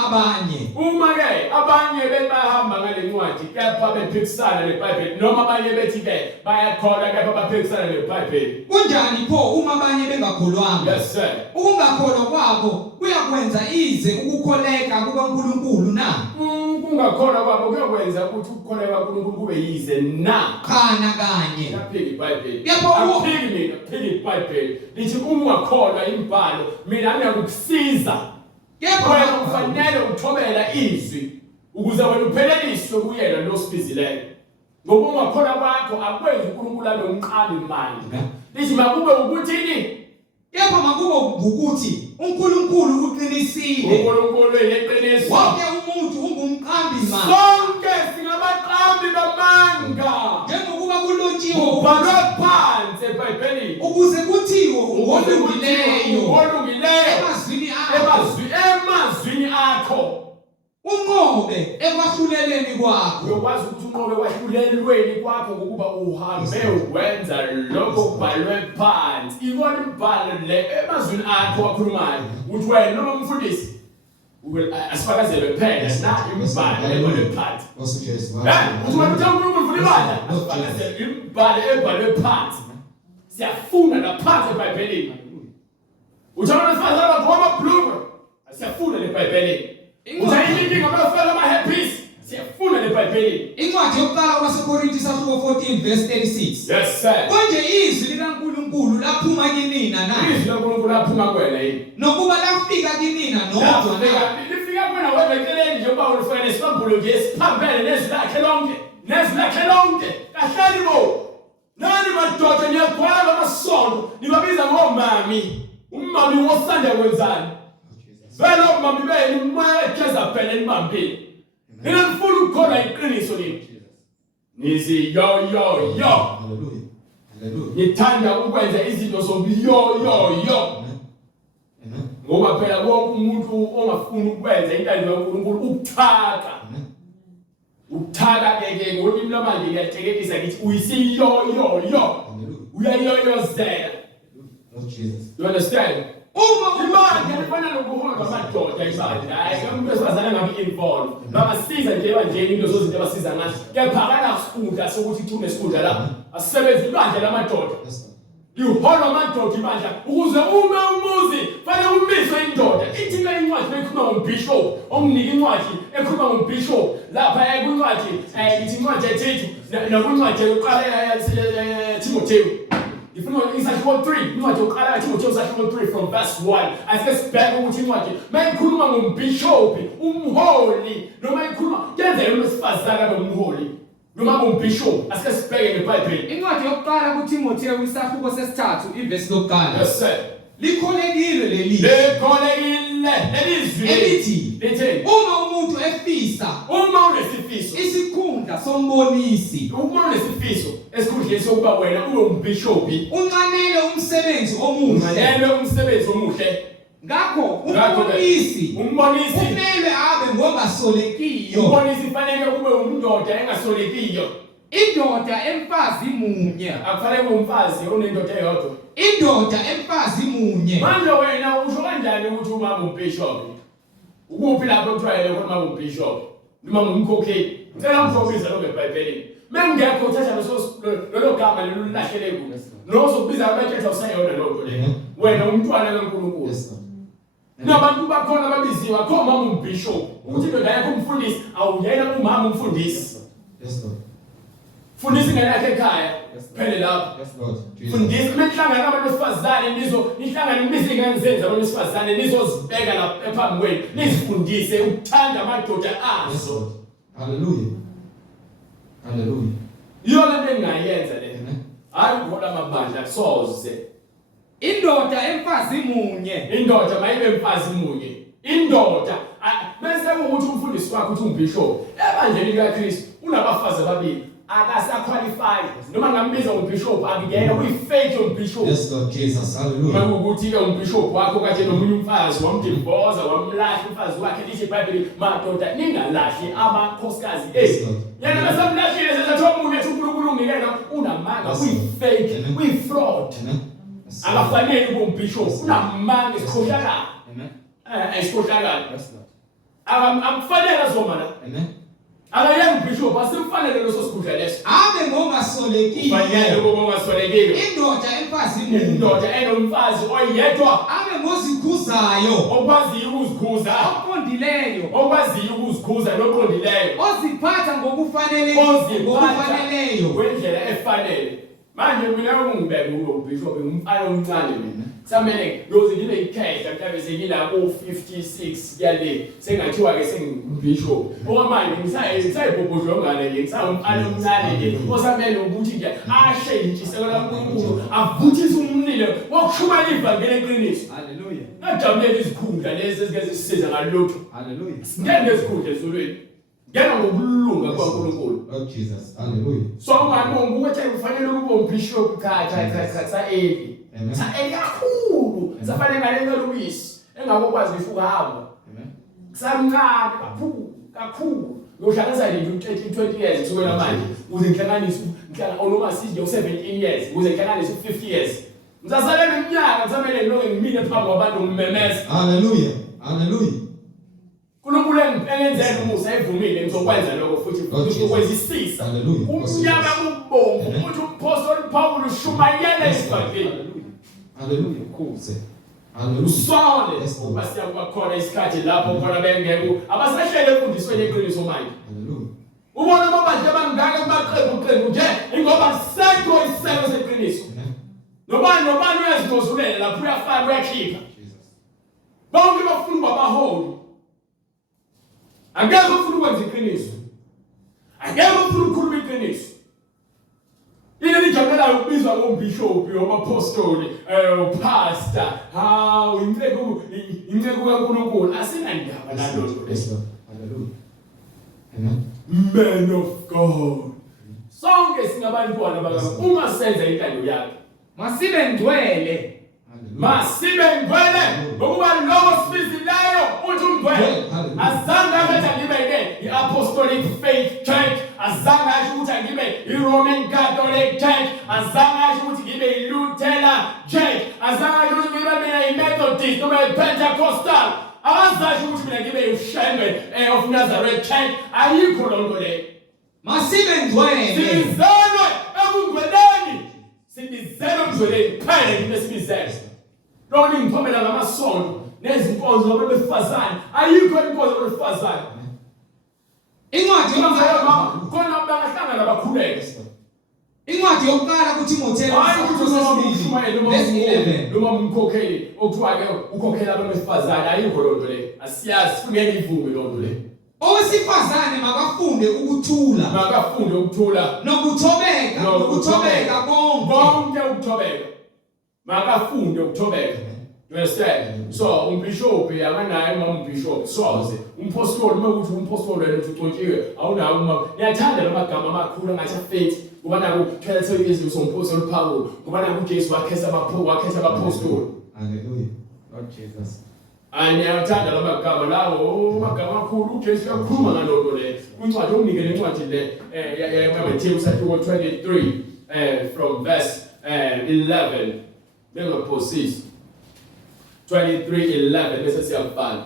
ke abanye behamba ngale ncwadi kepha bephikisana neBhayibheli noma abanye bethi ke bayakholwa kepha baphikisana neBhayibheli. Kunjani pho uma abanye bengakholwanga? Yes sir. Ukungakholwa kwabo kuyakwenza ize ukukholeka kukaNkulunkulu na? Ukungakholwa kwabo kuyakwenza ukuthi ukukholeka kuNkulunkulu kube yize na. Khana kanye. Yaphika iBhayibheli. Yaphika iBhayibheli. Lithi uma ungakholwa imibhalo mina ngiyakusiza. Wena ufanele ukuthobela izwi ukuze wena upheleliswe kuyena losibizileyo. Ngoba ungakholwa kwakho akwenzi uNkulunkulu abe umqambi manje. Lithi makube ukuthini? Kepha makube ukuthi uNkulunkulu uqinisile. uNkulunkulu uyeqiniso. Wonke umuntu ungumqambi manje. Sonke singabaqambi bamanga. Njengokuba kulotshiwe ubhalwe phansi eBhayibhelini. Ukuze kuthiwe olungileyo emazwini akho. Unqobe ekwahluleleni kwakho. Uyakwazi ukuthi unqobe ekwahlulelweni kwakho ngokuba uhambe wenza lokho kubhalwe phansi. Ikona imibhalo le emazwini akho wakhulumayo. Uthi wena noma umfundisi asifakazele phela na imibhalo ebhalwe phansi. Nkosi Jesu. Uthi wena uthanda uNkulunkulu ufuna ibandla. Asifakazele imibhalo ebhalwe phansi. Siyafunda naphansi eBhayibhelini. Uthanda asifakazele amabhulukwe. Siyafunda leBhayibhelini. Uthayilini ngabafela ama-happys. Siyafunda leBhayibhelini. Incwadi yokuqala kwaseKorinti sahluko 14 verse 36. Yes sir. Konje izwi likaNkulunkulu laphuma kinina na? Izwi likaNkulunkulu laphuma kuwena yini? Nokuba lafika kinina nodwa na? Lifika kuwena wedwa eceleni nje uba ulifuna nesibambulo nje esiphambene nezwi lakhe lonke. Kahlali bo. Nani madoda niyagwala amasonto nibabiza ngomami. Umami wosanda kwenzani? Vela umami beni moya ejeza phela enibambile. Mina ngifuna ukukholwa iqiniso leli. Nizi yo. Hallelujah. Ngithanda ukwenza izinto yo. Ngoba phela wonke umuntu ongafuni ukwenza intando kaNkulunkulu ukuthaka. Ukuthaka ke ngolimi lamanje ngiyathekekisa ngithi uyisiyo. Uyayoyozela. Jesus. You understand? Imali ifana nokuhamba amadoda ibandla. Hayi umuntu esifazana ngabe involved. Babasiza nje ebanjeni into zozinto abasiza ngazo. Kepha sikhundla sokuthi ithume sikhundla lapha. Asisebenzi ibandla lamadoda. Liholwa amadoda ibandla ukuze ume umuzi fanele umiswe indoda. Ithi le incwadi bekhuluma ngombishop, omnika incwadi ekhuluma ngombishop. Lapha eyincwadi ithi incwadi ethi nakuncwadi yokuqala Timotheo. If you know Isahluko 3, incwadi yokuqala Timotheo Isahluko 3 from verse 1. Asesibheke ukuthi incwadi mayikhuluma ngombishop, umholi, noma ikhuluma yenzele uMsifazana nomholi. Noma ngombishop, asesibheke neBhayibheli. Incwadi yokuqala kuTimotheo Isahluko sesithathu ivesi lokuqala. Yes sir. Likholekile lelizwi. Lelizwi lithi uma umuntu efisa isikhundla sombonisi, uma unesifiso esikhundleni sokuba wena ube umbishop, unqanele umsebenzi omuhle Ngakho umbonisi kumele abe ngongasolekiyo. Umbonisi fanele kube umundoda engasolekiyo. Indoda emfazi munye. Akufanele kube umfazi onendoda eyodwa. Indoda emfazi munye. Manje wena usho kanjani ukuthi umama umbishop? Ukuphi lapho kuthiwa ukuthi umama umbishop? Noma umkhokheli. Ngicela ngizobisa lokho eBhayibhelini. Mengekho uthatha lo gama lelo lahlele ku. Nozokubiza abakhetha usayona lokho le. Wena umntwana kaNkulunkulu. Nabantu bakhona babiziwa kho mama umbishop. Ukuthi indoda yakho umfundisi awuyena umama umfundisi. Yes Lord. Fundisa ingane yakhe ekhaya. Phele lapho. Yes Lord. Fundisa imihlangano yabantu besifazane nihlangane nibize ingane zenu zabantu besifazane nizozibeka lapha phambi kwenu. Nizifundise ukuthanda amadoda azo. Yes Lord. Hallelujah. Hallelujah. Yona into engayenza le. Hayi ukuhola amabandla kusoze. Indoda emfazi munye. Indoda mayibe emfazi munye. Indoda bese ukuthi umfundisi wakhe uthi umbishop. Ebandleni likaKristu unabafazi ababili. Akasaqualify. Noma ngambiza umbishop akuyena uyifake umbishop. Yes Lord Jesus. Hallelujah. Ukuthi ke umbishop wakho kanje nomunye umfazi wamdimboza wamlahla umfazi wakhe lithi iBhayibheli madoda ningalahli amakhosikazi yena besamlahlile sezathi omunye ethi uNkulunkulu ungikena unamanga uyifake uyifraud. Akafanele kube umbishop unamanga isikhohlakala. Amen. Isikhohlakala. Yes Lord. Akufanele azomana. Amen. Akayenza umbishop asimfanele leso sikhundla leso. Abe ngongasolekiyo. Fanele kube ngongasolekiyo. Indoda emfazi munye. Indoda enomfazi oyedwa. Abe ngozikhuzayo. Okwaziyo ukuzikhuza. Oqondileyo. Okwaziyo ukuzikhuza noqondileyo. Oziphatha ngokufanele. Ngokufaneleyo. Kwendlela efanele. Manje mina ungibeke umbishop ngumfana omncane mina. Kusamele yoze ngibe ikhehla mhlawumbe sekila ku 56 yale sengathiwa ke sengumbishop. Okwamanje ngisayibhobhodlo ngane nje ngisawumfana omncane nje. Osamele ukuthi nje ashe intshisekelo kaNkulunkulu avuthise umlilo wokushuma ivangeli eqiniso. Hallelujah. Ngajabulela izikhundla lezi ezike zisiza ngalokho. Hallelujah. Ngeke izikhundla ezulwini. Ngena ngokulunga kwaNkulunkulu. Lord Jesus. Hallelujah. So ngabonga ukuthi kufanele kube umbishop cha eli. Sa eli kakhulu. Safanele ngale Louis engakwazi ngisho ukuhamba. Amen. Kusamncane kakhulu. Ngohlanganisa nje 20 years kusukela manje. Ukuze ngihlanganise onoma sije u17 years, ukuze ngihlanganise u50 years. Ngizasalela iminyaka kusamele ngilonge ngimile phambi kwabantu ngimemeza. Hallelujah. Hallelujah. uNkulunkulu engenzele umusa evumile ngizokwenza lokho futhi ukwenzisisa. Umnyama kubomvu ukuthi uPaul Paul ushumayela isivangeli. Hallelujah. Kuze. Hallelujah. Sole uma siyakuba khona isikhathi lapho khona bengeke abasahlele emfundisweni eqiniso manje. Hallelujah. Ubona amabandla abangaka baqeqeqeqe nje ingoba sekho iseko seqiniso. Nobani uyazidozulele lapho uyafaka uyakhipha. Bonke bafuna babaholi. Angeke ufune ukwenza iqiniso. Angeke ufune ukukhuluma iqiniso. Ile lijabulela ukubizwa ngombishop yomapostoli, pastor. Hawu inceku kaNkulunkulu asinandaba nalokho. Hallelujah. Amen. Man of God. Sonke singabantwana bakaNkulunkulu uma senza intando yakhe. Masibe ngcwele. Ngokuba lokho sibizileyo uthi ungcwele. Azange athi ngibe i-Apostolic Faith Church, azange athi ukuthi ngibe i-Roman Catholic Church, azange athi ukuthi ngibe i-Lutheran Church, azange athi ukuthi ngibe mina i-Methodist noma i-Pentecostal, azathi ukuthi mina ngibe i-Shepherd of Nazareth Church. Ayikho lonto leyo. Masibe ngcwele. Sibizelwe ekungcweleni. Sibizelwe ekungcweleni. Phela into esibizele. Lona ngithomela ngamasonto nezinkonzo zabesifazane ayikho inkonzo zabesifazane. Incwadi yomzayama khona abangahlangana bakhuleke. Incwadi yokuqala kuTimotheo 4:11 noma umkhokheli okuthiwa ke ukhokhela abesifazane ayikho lonto le. Asiyazi ngeke ivume lonto le. Owesifazane makafunde ukuthula. Makafunde ukuthula nokuthobeka konke ukuthobeka. Makafunde ukuthobeka. You understand? So umbishop yakanaye umbishop soze umpostoli mawuthi umpostoli wena uthontshiwe awunawo niyathanda lamagama amakhulu angathi faith ngoba naku 12 years usompostoli Paul ngoba naku Jesu wakhesa abapostoli. Hallelujah. Lord Jesus. Angiyathanda lamagama lawo amagama amakhulu uJesu uyakhuluma ngalokho le. Kwincwadi omnikele incwadi le Matthew chapter 23 from verse 11. Bengaphosisi 23:11 bese siyabhala.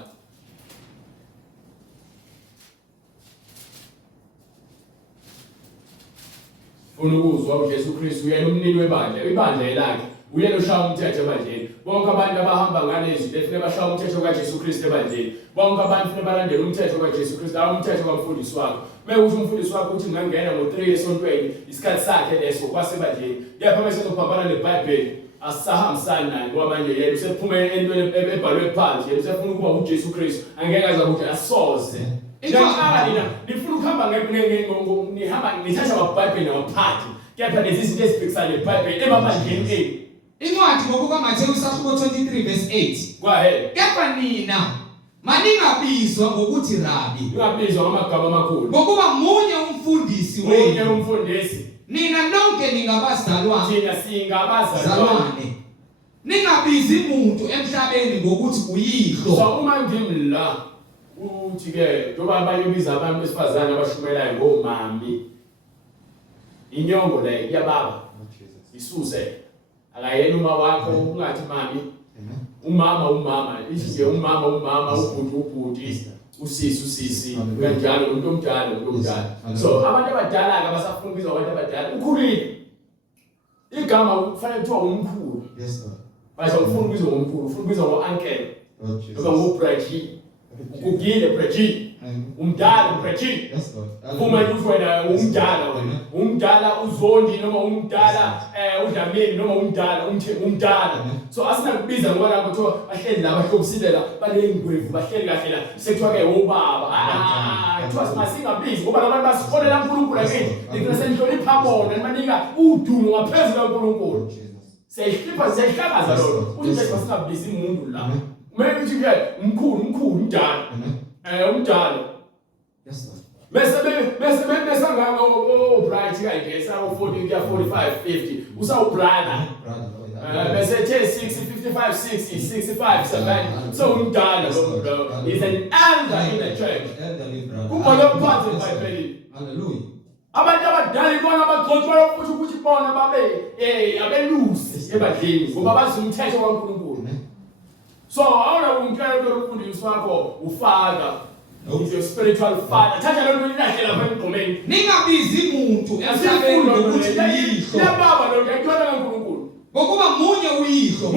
Unukuzwa uJesu Kristu uyena umnini webandla, ibandla elakhe. Uyena oshaya umthetho ebandleni. Bonke abantu abahamba ngalezi befune bashaya umthetho kaJesu Kristu ebandleni. Bonke abantu befune balandele umthetho kaJesu Kristu, hayi umthetho kaMfundisi wakho. Mekuthi umfundisi wakho uthi ngangena ngo3 esontweni, isikhathi sakhe leso kwasebandleni. Kepha mase sophambana neBhayibheli, asisahambisani naye ngoba manje yena usephuma entweni ebhalwe phansi, yena usefuna ukuba uJesu Kristu. Angeke aze ukuthi asoze. Ngiyaqala nina nifuna ukuhamba ngihamba ngithatha abaBhayibheli nabaphathi. Kepha lezi zinto ezibhekisana neBhayibheli emabandleni incwadi ngokuka Matthew chapter 23 verse 8. Go ahead. Kepha nina maningabizwa ngokuthi rabi. Ngingabizwa ngamagama amakhulu. Ngokuba munye umfundisi Munye wenu. umfundisi. Nina nonke ningabazalwane. Thina singabazalwane. Ningabizi umuntu emhlabeni ngokuthi uyihlo. So uma ngimla uthi ke njoba bayobiza abantu besifazane abashumelayo ngomami. Inyongo le iyababa. Isuse. Akayena uma wakho ungathi mami. Umama ithi umama ubhuti usisi kanjalo umuntu omdala. So abantu abadala abasafuna ukubizwa abantu abadala ukhulile. Igama kufanele kuthiwa umkhulu. Yes sir. Base ufuna ukubizwa ngomkhulu, ufuna ukubizwa ngo-uncle. Noma ngoBreji. Ukugile Breji. Umdala Breji. Yes Lord. Uma uthi wena umdala uzondi noma umdala uDlamini noma umdala. So asinakubiza ngoba lapho kuthiwa bahleli la bahlobisilela balengwevu bahleli kahle la sekuthiwa ke ubaba. Kuthiwa masingabizi ngoba labantu basifonela uNkulunkulu akithi. Ngifuna senhlonipha bona nimanika udumo ngaphezulu kaNkulunkulu. Siyahlakaza lokho. Uthi nje masingabizi umuntu la. Kumele uthi ke umkhulu umdala. Umdala. Yes Lord. Bese nganga Vryheid kanje sa 40 kuya 45 50 usawubrother bese 60 55 60 65 70 so umdala lo is an elder in the church kuma lokuphatha eBhayibhelini. Hallelujah. Abantu abadala ibona abagcotshwa ukuthi ukuthi bona babe abelusi ebadleni ngoba bazi umthetho kaNkulunkulu. So awuna umthetho lokufundisa wakho ufaka is your spiritual father. Thatha lo nto ilahle lapha emgqomeni. Ningabizi umuntu emhlabeni ngokuthi uyihlo. Ya baba lo ngiyaqala kaNkulunkulu. Ngokuba munye uyihlo.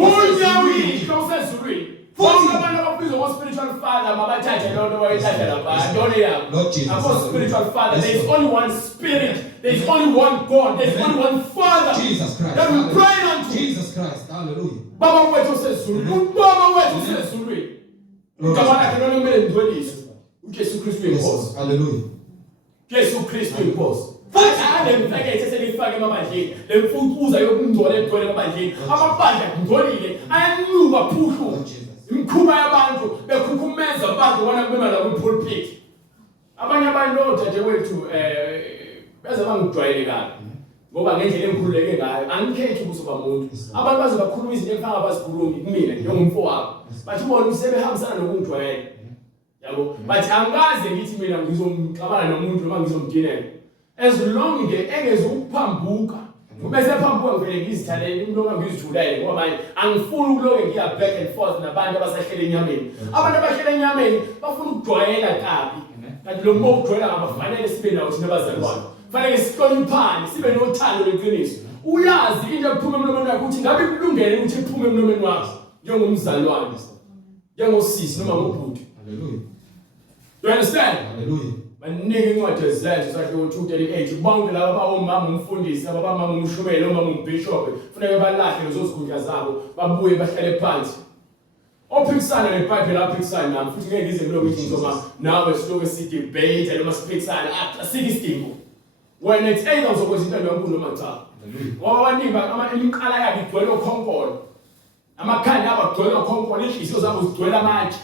Usezulwini. Futhi abantu ababizwa ngo-spiritual father mabathathe lo nto bayilahle lapha. Ntoni yabo? Lord Jesus. Abo spiritual father. There is only one spirit. There is only one God. There is only one Father. Jesus Christ. That we pray unto. Jesus Christ. Hallelujah. Baba wethu usezulwini. Baba wethu usezulwini. Igama lakhe lona kumele ngidweliswe. uJesu Kristu inkosi. Hallelujah. Jesu Kristu inkosi. Futhi anemfekethe selifake emabandleni. Lemfucuza yokungcola egcwele emabandleni. Amabandla ngcolile ayanuka phushu. Imkhuba yabantu bekhukhumeza abantu bona kubema la ku-pulpit. Abanye abantu dadewethu beze bangijwayele kabi. Ngoba ngendlela engikhululeke ngayo angikhethi ukusoba umuntu. Abantu baze bakhuluma izinto engifanga bazikhulumi kumina njengomfowabo. Bathi bona usebehambisana nokungijwayela. Yabo bathi angaze ngithi mina ngizomxabana nomuntu noma ngizomdinela as long ke engezukuphambuka bese phambuka ngivele ngizithalele umuntu ongangizijulayo ngoba manje angifuni ukuloke ngiya back and forth nabantu abasahlele enyameni. Abantu abahlele enyameni bafuna ukujwayela kabi kanti lo muntu okujwayela ngabafanele sibe nawo thina abazalwane. Fanele sihloniphane sibe nothando leqiniso. Uyazi into ephuma emlomeni wakho ukuthi ngabe kulungele ukuthi iphume emlomeni wakho njengomzalwane njengosisi noma ngobhuti. Hallelujah. You understand? Hallelujah. Baningi incwadi ezenzo sakhe ngo-2:38 bonke laba bawomama umfundisi abamama umshumeli omama umbishop kufanele balahle lezo zikhundla zabo babuye bahlale phansi. Ophikisana neBhayibheli aphikisana nami futhi ngeke ngize ngiloko ngithi noma nawe siloke sidebate noma siphikisana asikho isidingo. When it's either uzokwenza into enkulu noma cha. Ngoba baningi imiqala yabo igcwele okhonkolo. Amakhanda abo agcwele okhonkolo, inhliziyo zabo zigcwele amatshe.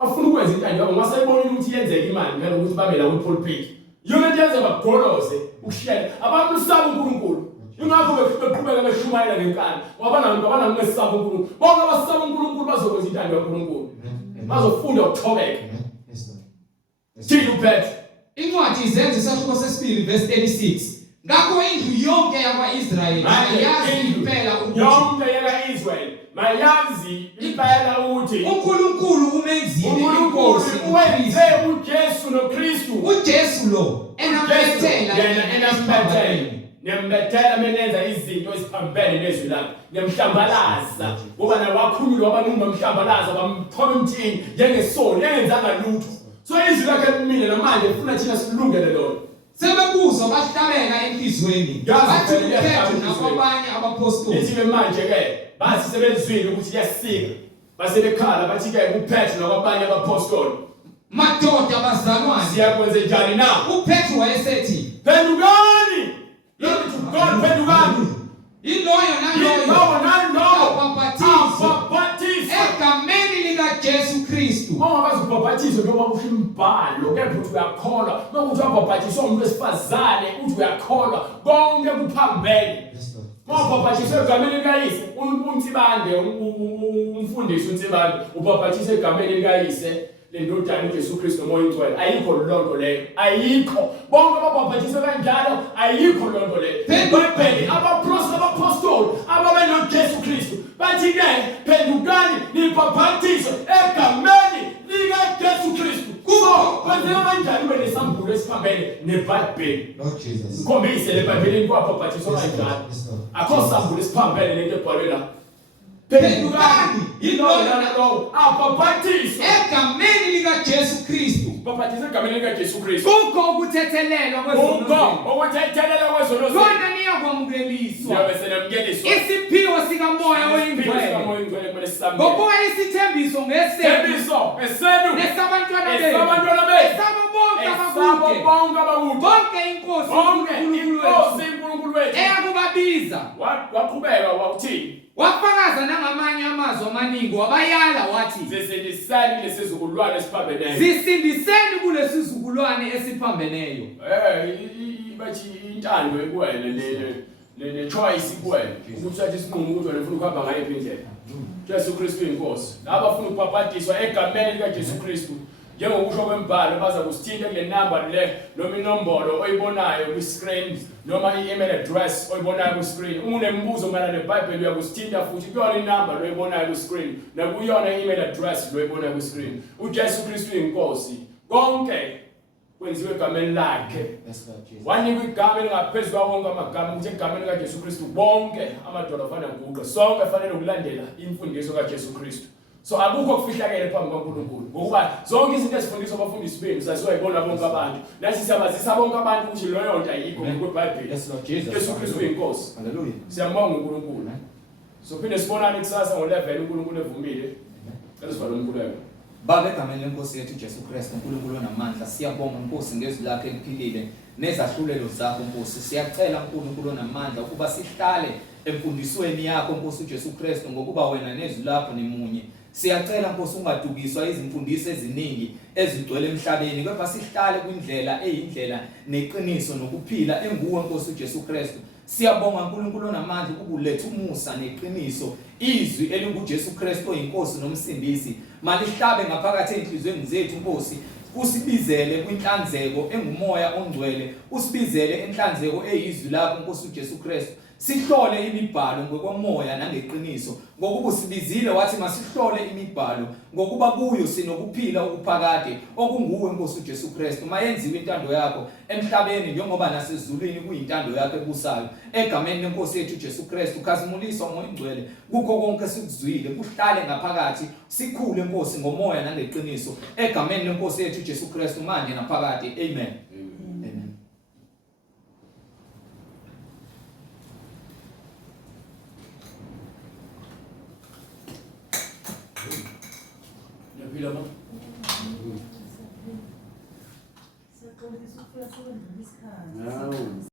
Bafuna ukwenza into yabo ngasayibona ukuthi yenzeke imali ngalo ukuthi babe la ku-pulpit. Yona nje yenza bagolose ukushela abantu usaba uNkulunkulu. ingakho beqhubeka beshumayela ngenkani ngoba abantu ngesaba uNkulunkulu bonke abasaba uNkulunkulu bazokwenza intando kaNkulunkulu bazofunda ukuthobeka. Sithini uphethe incwadi izenzo isahluko sesibili verse 36 ngakho indlu yonke yakwa-Israyeli mayazi impela ukuthi yonke yakwa-Israyeli mayazi impela ukuthi uNkulunkulu umenzile inkosi uwenze uJesu noKristu uJesu lo enampethela nembethela menenza izinto eziphambene nezwi lakhe nemhlambalaza ngoba naye wakhululwa abaningi bamhlambalaza bamthoba emthini njengesoni engenzanga lutho. So izwi lakhe limile namanje ufuna thina silungele lona. Sebekuzwa bahlabeka enhlizweni bathi uPetru nakwabanye abapostoli lithi manje ke bathi sebezwile ukuthi yasika basebekhala bathi ke uPetru nakwabanye abapostoli madoda bazalwane siyakwenza njani na? uPetru wayesethi phendukani God phendukani iloyo naloyo babhapathiswe egameni likaJesu Kristu. Ungabazi ubhaphathiso njengoba kusho imbhalo kepha uthi uyakholwa nokuthi wabhaphathiswa umuntu wesifazane uthi uyakholwa konke kuphambene. Mawubhaphathiswe egameni likayise uNtsibande umfundisi uNtsibande ubhaphathiswe egameni likayise lendodana uJesu Kristu nomoya oyingcwele ayikho lonto leyo ayikho bonke ababhaphathiswe kanjalo ayikho lonto leyo. eBhayibheli abapostoli ababe noJesu Kristu bathi ke phendukani nibhaphathiswe egameni likaJesu Kristu. Kuba kwenzeka kanjani ube nesambulo esiphambene neBhayibheli? Lord Jesus Ngikhombise leBhayibhelini kwabhaphathiswa kanjalo akho sambulo esiphambene nento ebhalwe la. Phendukani iloyo nalowo abhaphathiswe egameni likaJesu Kristu. baphathise egameni likaJesu Kristu. Kukho ukuthethelelwa kwezono. Ukuthethelelwa kwezono. Kona niyakwamukeliswa. Siyabe senamukeliswa. Isiphiwo sikamoya oyingcwele. Ngokuba isithembiso ngesenu. Esenu. Nesabantwana bethu. Esabantwana bethu. Esabonke abakude. Bonke inkosi uNkulunkulu wethu. eyakubabiza. Waqhubeka wakuthini? Wafakaza nangamanye amazwi amaningi wabayala wathi zisindiseni lesizukulwane esiphambeneyo. Zisindiseni kulesizukulwane esiphambeneyo. Bathi intando ekuwele le choice ikuwele ukuthi athi isinqumo ukuthi wena ufuna ukuhamba ngayo indlela. Jesu Kristu inkosi. Laba bafuna ukubhaphathizwa egameni likaJesu Kristu. Njengokusho kwembhalo baza kusithinta kule number le noma inombolo oyibonayo ku screen noma i-email address oyibonayo ku screen. Uma unembuzo mayelana neBhayibheli uyakusithinta futhi kuyona inumber loyibonayo ku screen nakuyona i-email address loyibonayo ku screen. uJesu Kristu inkosi. Konke kwenziwe egameni lakhe. Wanikwa igama elingaphezu kwawo wonke amagama ukuthi egameni likaJesu Kristu bonke amadoda afana nguqe sonke afanele ukulandela imfundiso kaJesu Kristu. So akukho kufihlakele phambi kaNkulunkulu ngokuba zonke izinto ezifundiswa abafundisi benu sasiwayibona bonke abantu nathi siyabazisa bonke abantu ukuthi loyo nto ayikho kwiBhayibheli. Jesu Kristu inkosi. Hallelujah. Siyambonga uNkulunkulu. So phinde sibonane kusasa ngo-11 uNkulunkulu evumile. Esivale umkhuleko. Baba egameni lenkosi yethu Jesu Kristu uNkulunkulu onamandla siyabonga Nkosi ngezwi lakhe eliphilile nezahlulelo zakho Nkosi. Siyacela uNkulunkulu onamandla ukuba sihlale emfundisweni yakho Nkosi uJesu Kristu ngokuba wena nezwi lakho nemunye. Siyacela Nkosi ungadukiswa izimfundiso eziningi ezigcwele emhlabeni kepha sihlale kwindlela eyindlela neqiniso nokuphila enguwe Nkosi uJesu Kristu. Siyabonga uNkulunkulu onamandla ukuletha umusa neqiniso izwi elinguJesu Kristu oyinkosi nomsindisi malihlabe ngaphakathi enhlizweni zethu Nkosi. Usibizele kwinhlanzeko engumoya ongcwele usibizele enhlanzeko eyizwi lakho Nkosi uJesu Kristu. Sihlole imibhalo ngokwemoya nangeqiniso ngokuba usibizile wathi masihlole imibhalo ngokuba kuyo sinokuphila okuphakade okunguwe Nkosi uJesu Kristu. Mayenziwe intando yakho emhlabeni njengoba nasezulwini kuyintando yakho ebusayo egameni lenkosi yethu Jesu Kristu. Khazimulisa umoya ongcwele kukho konke sikuzwile kuhlale ngaphakathi sikhule Nkosi ngomoya nangeqiniso egameni lenkosi yethu Jesu Kristu manje naphakade. Amen. No.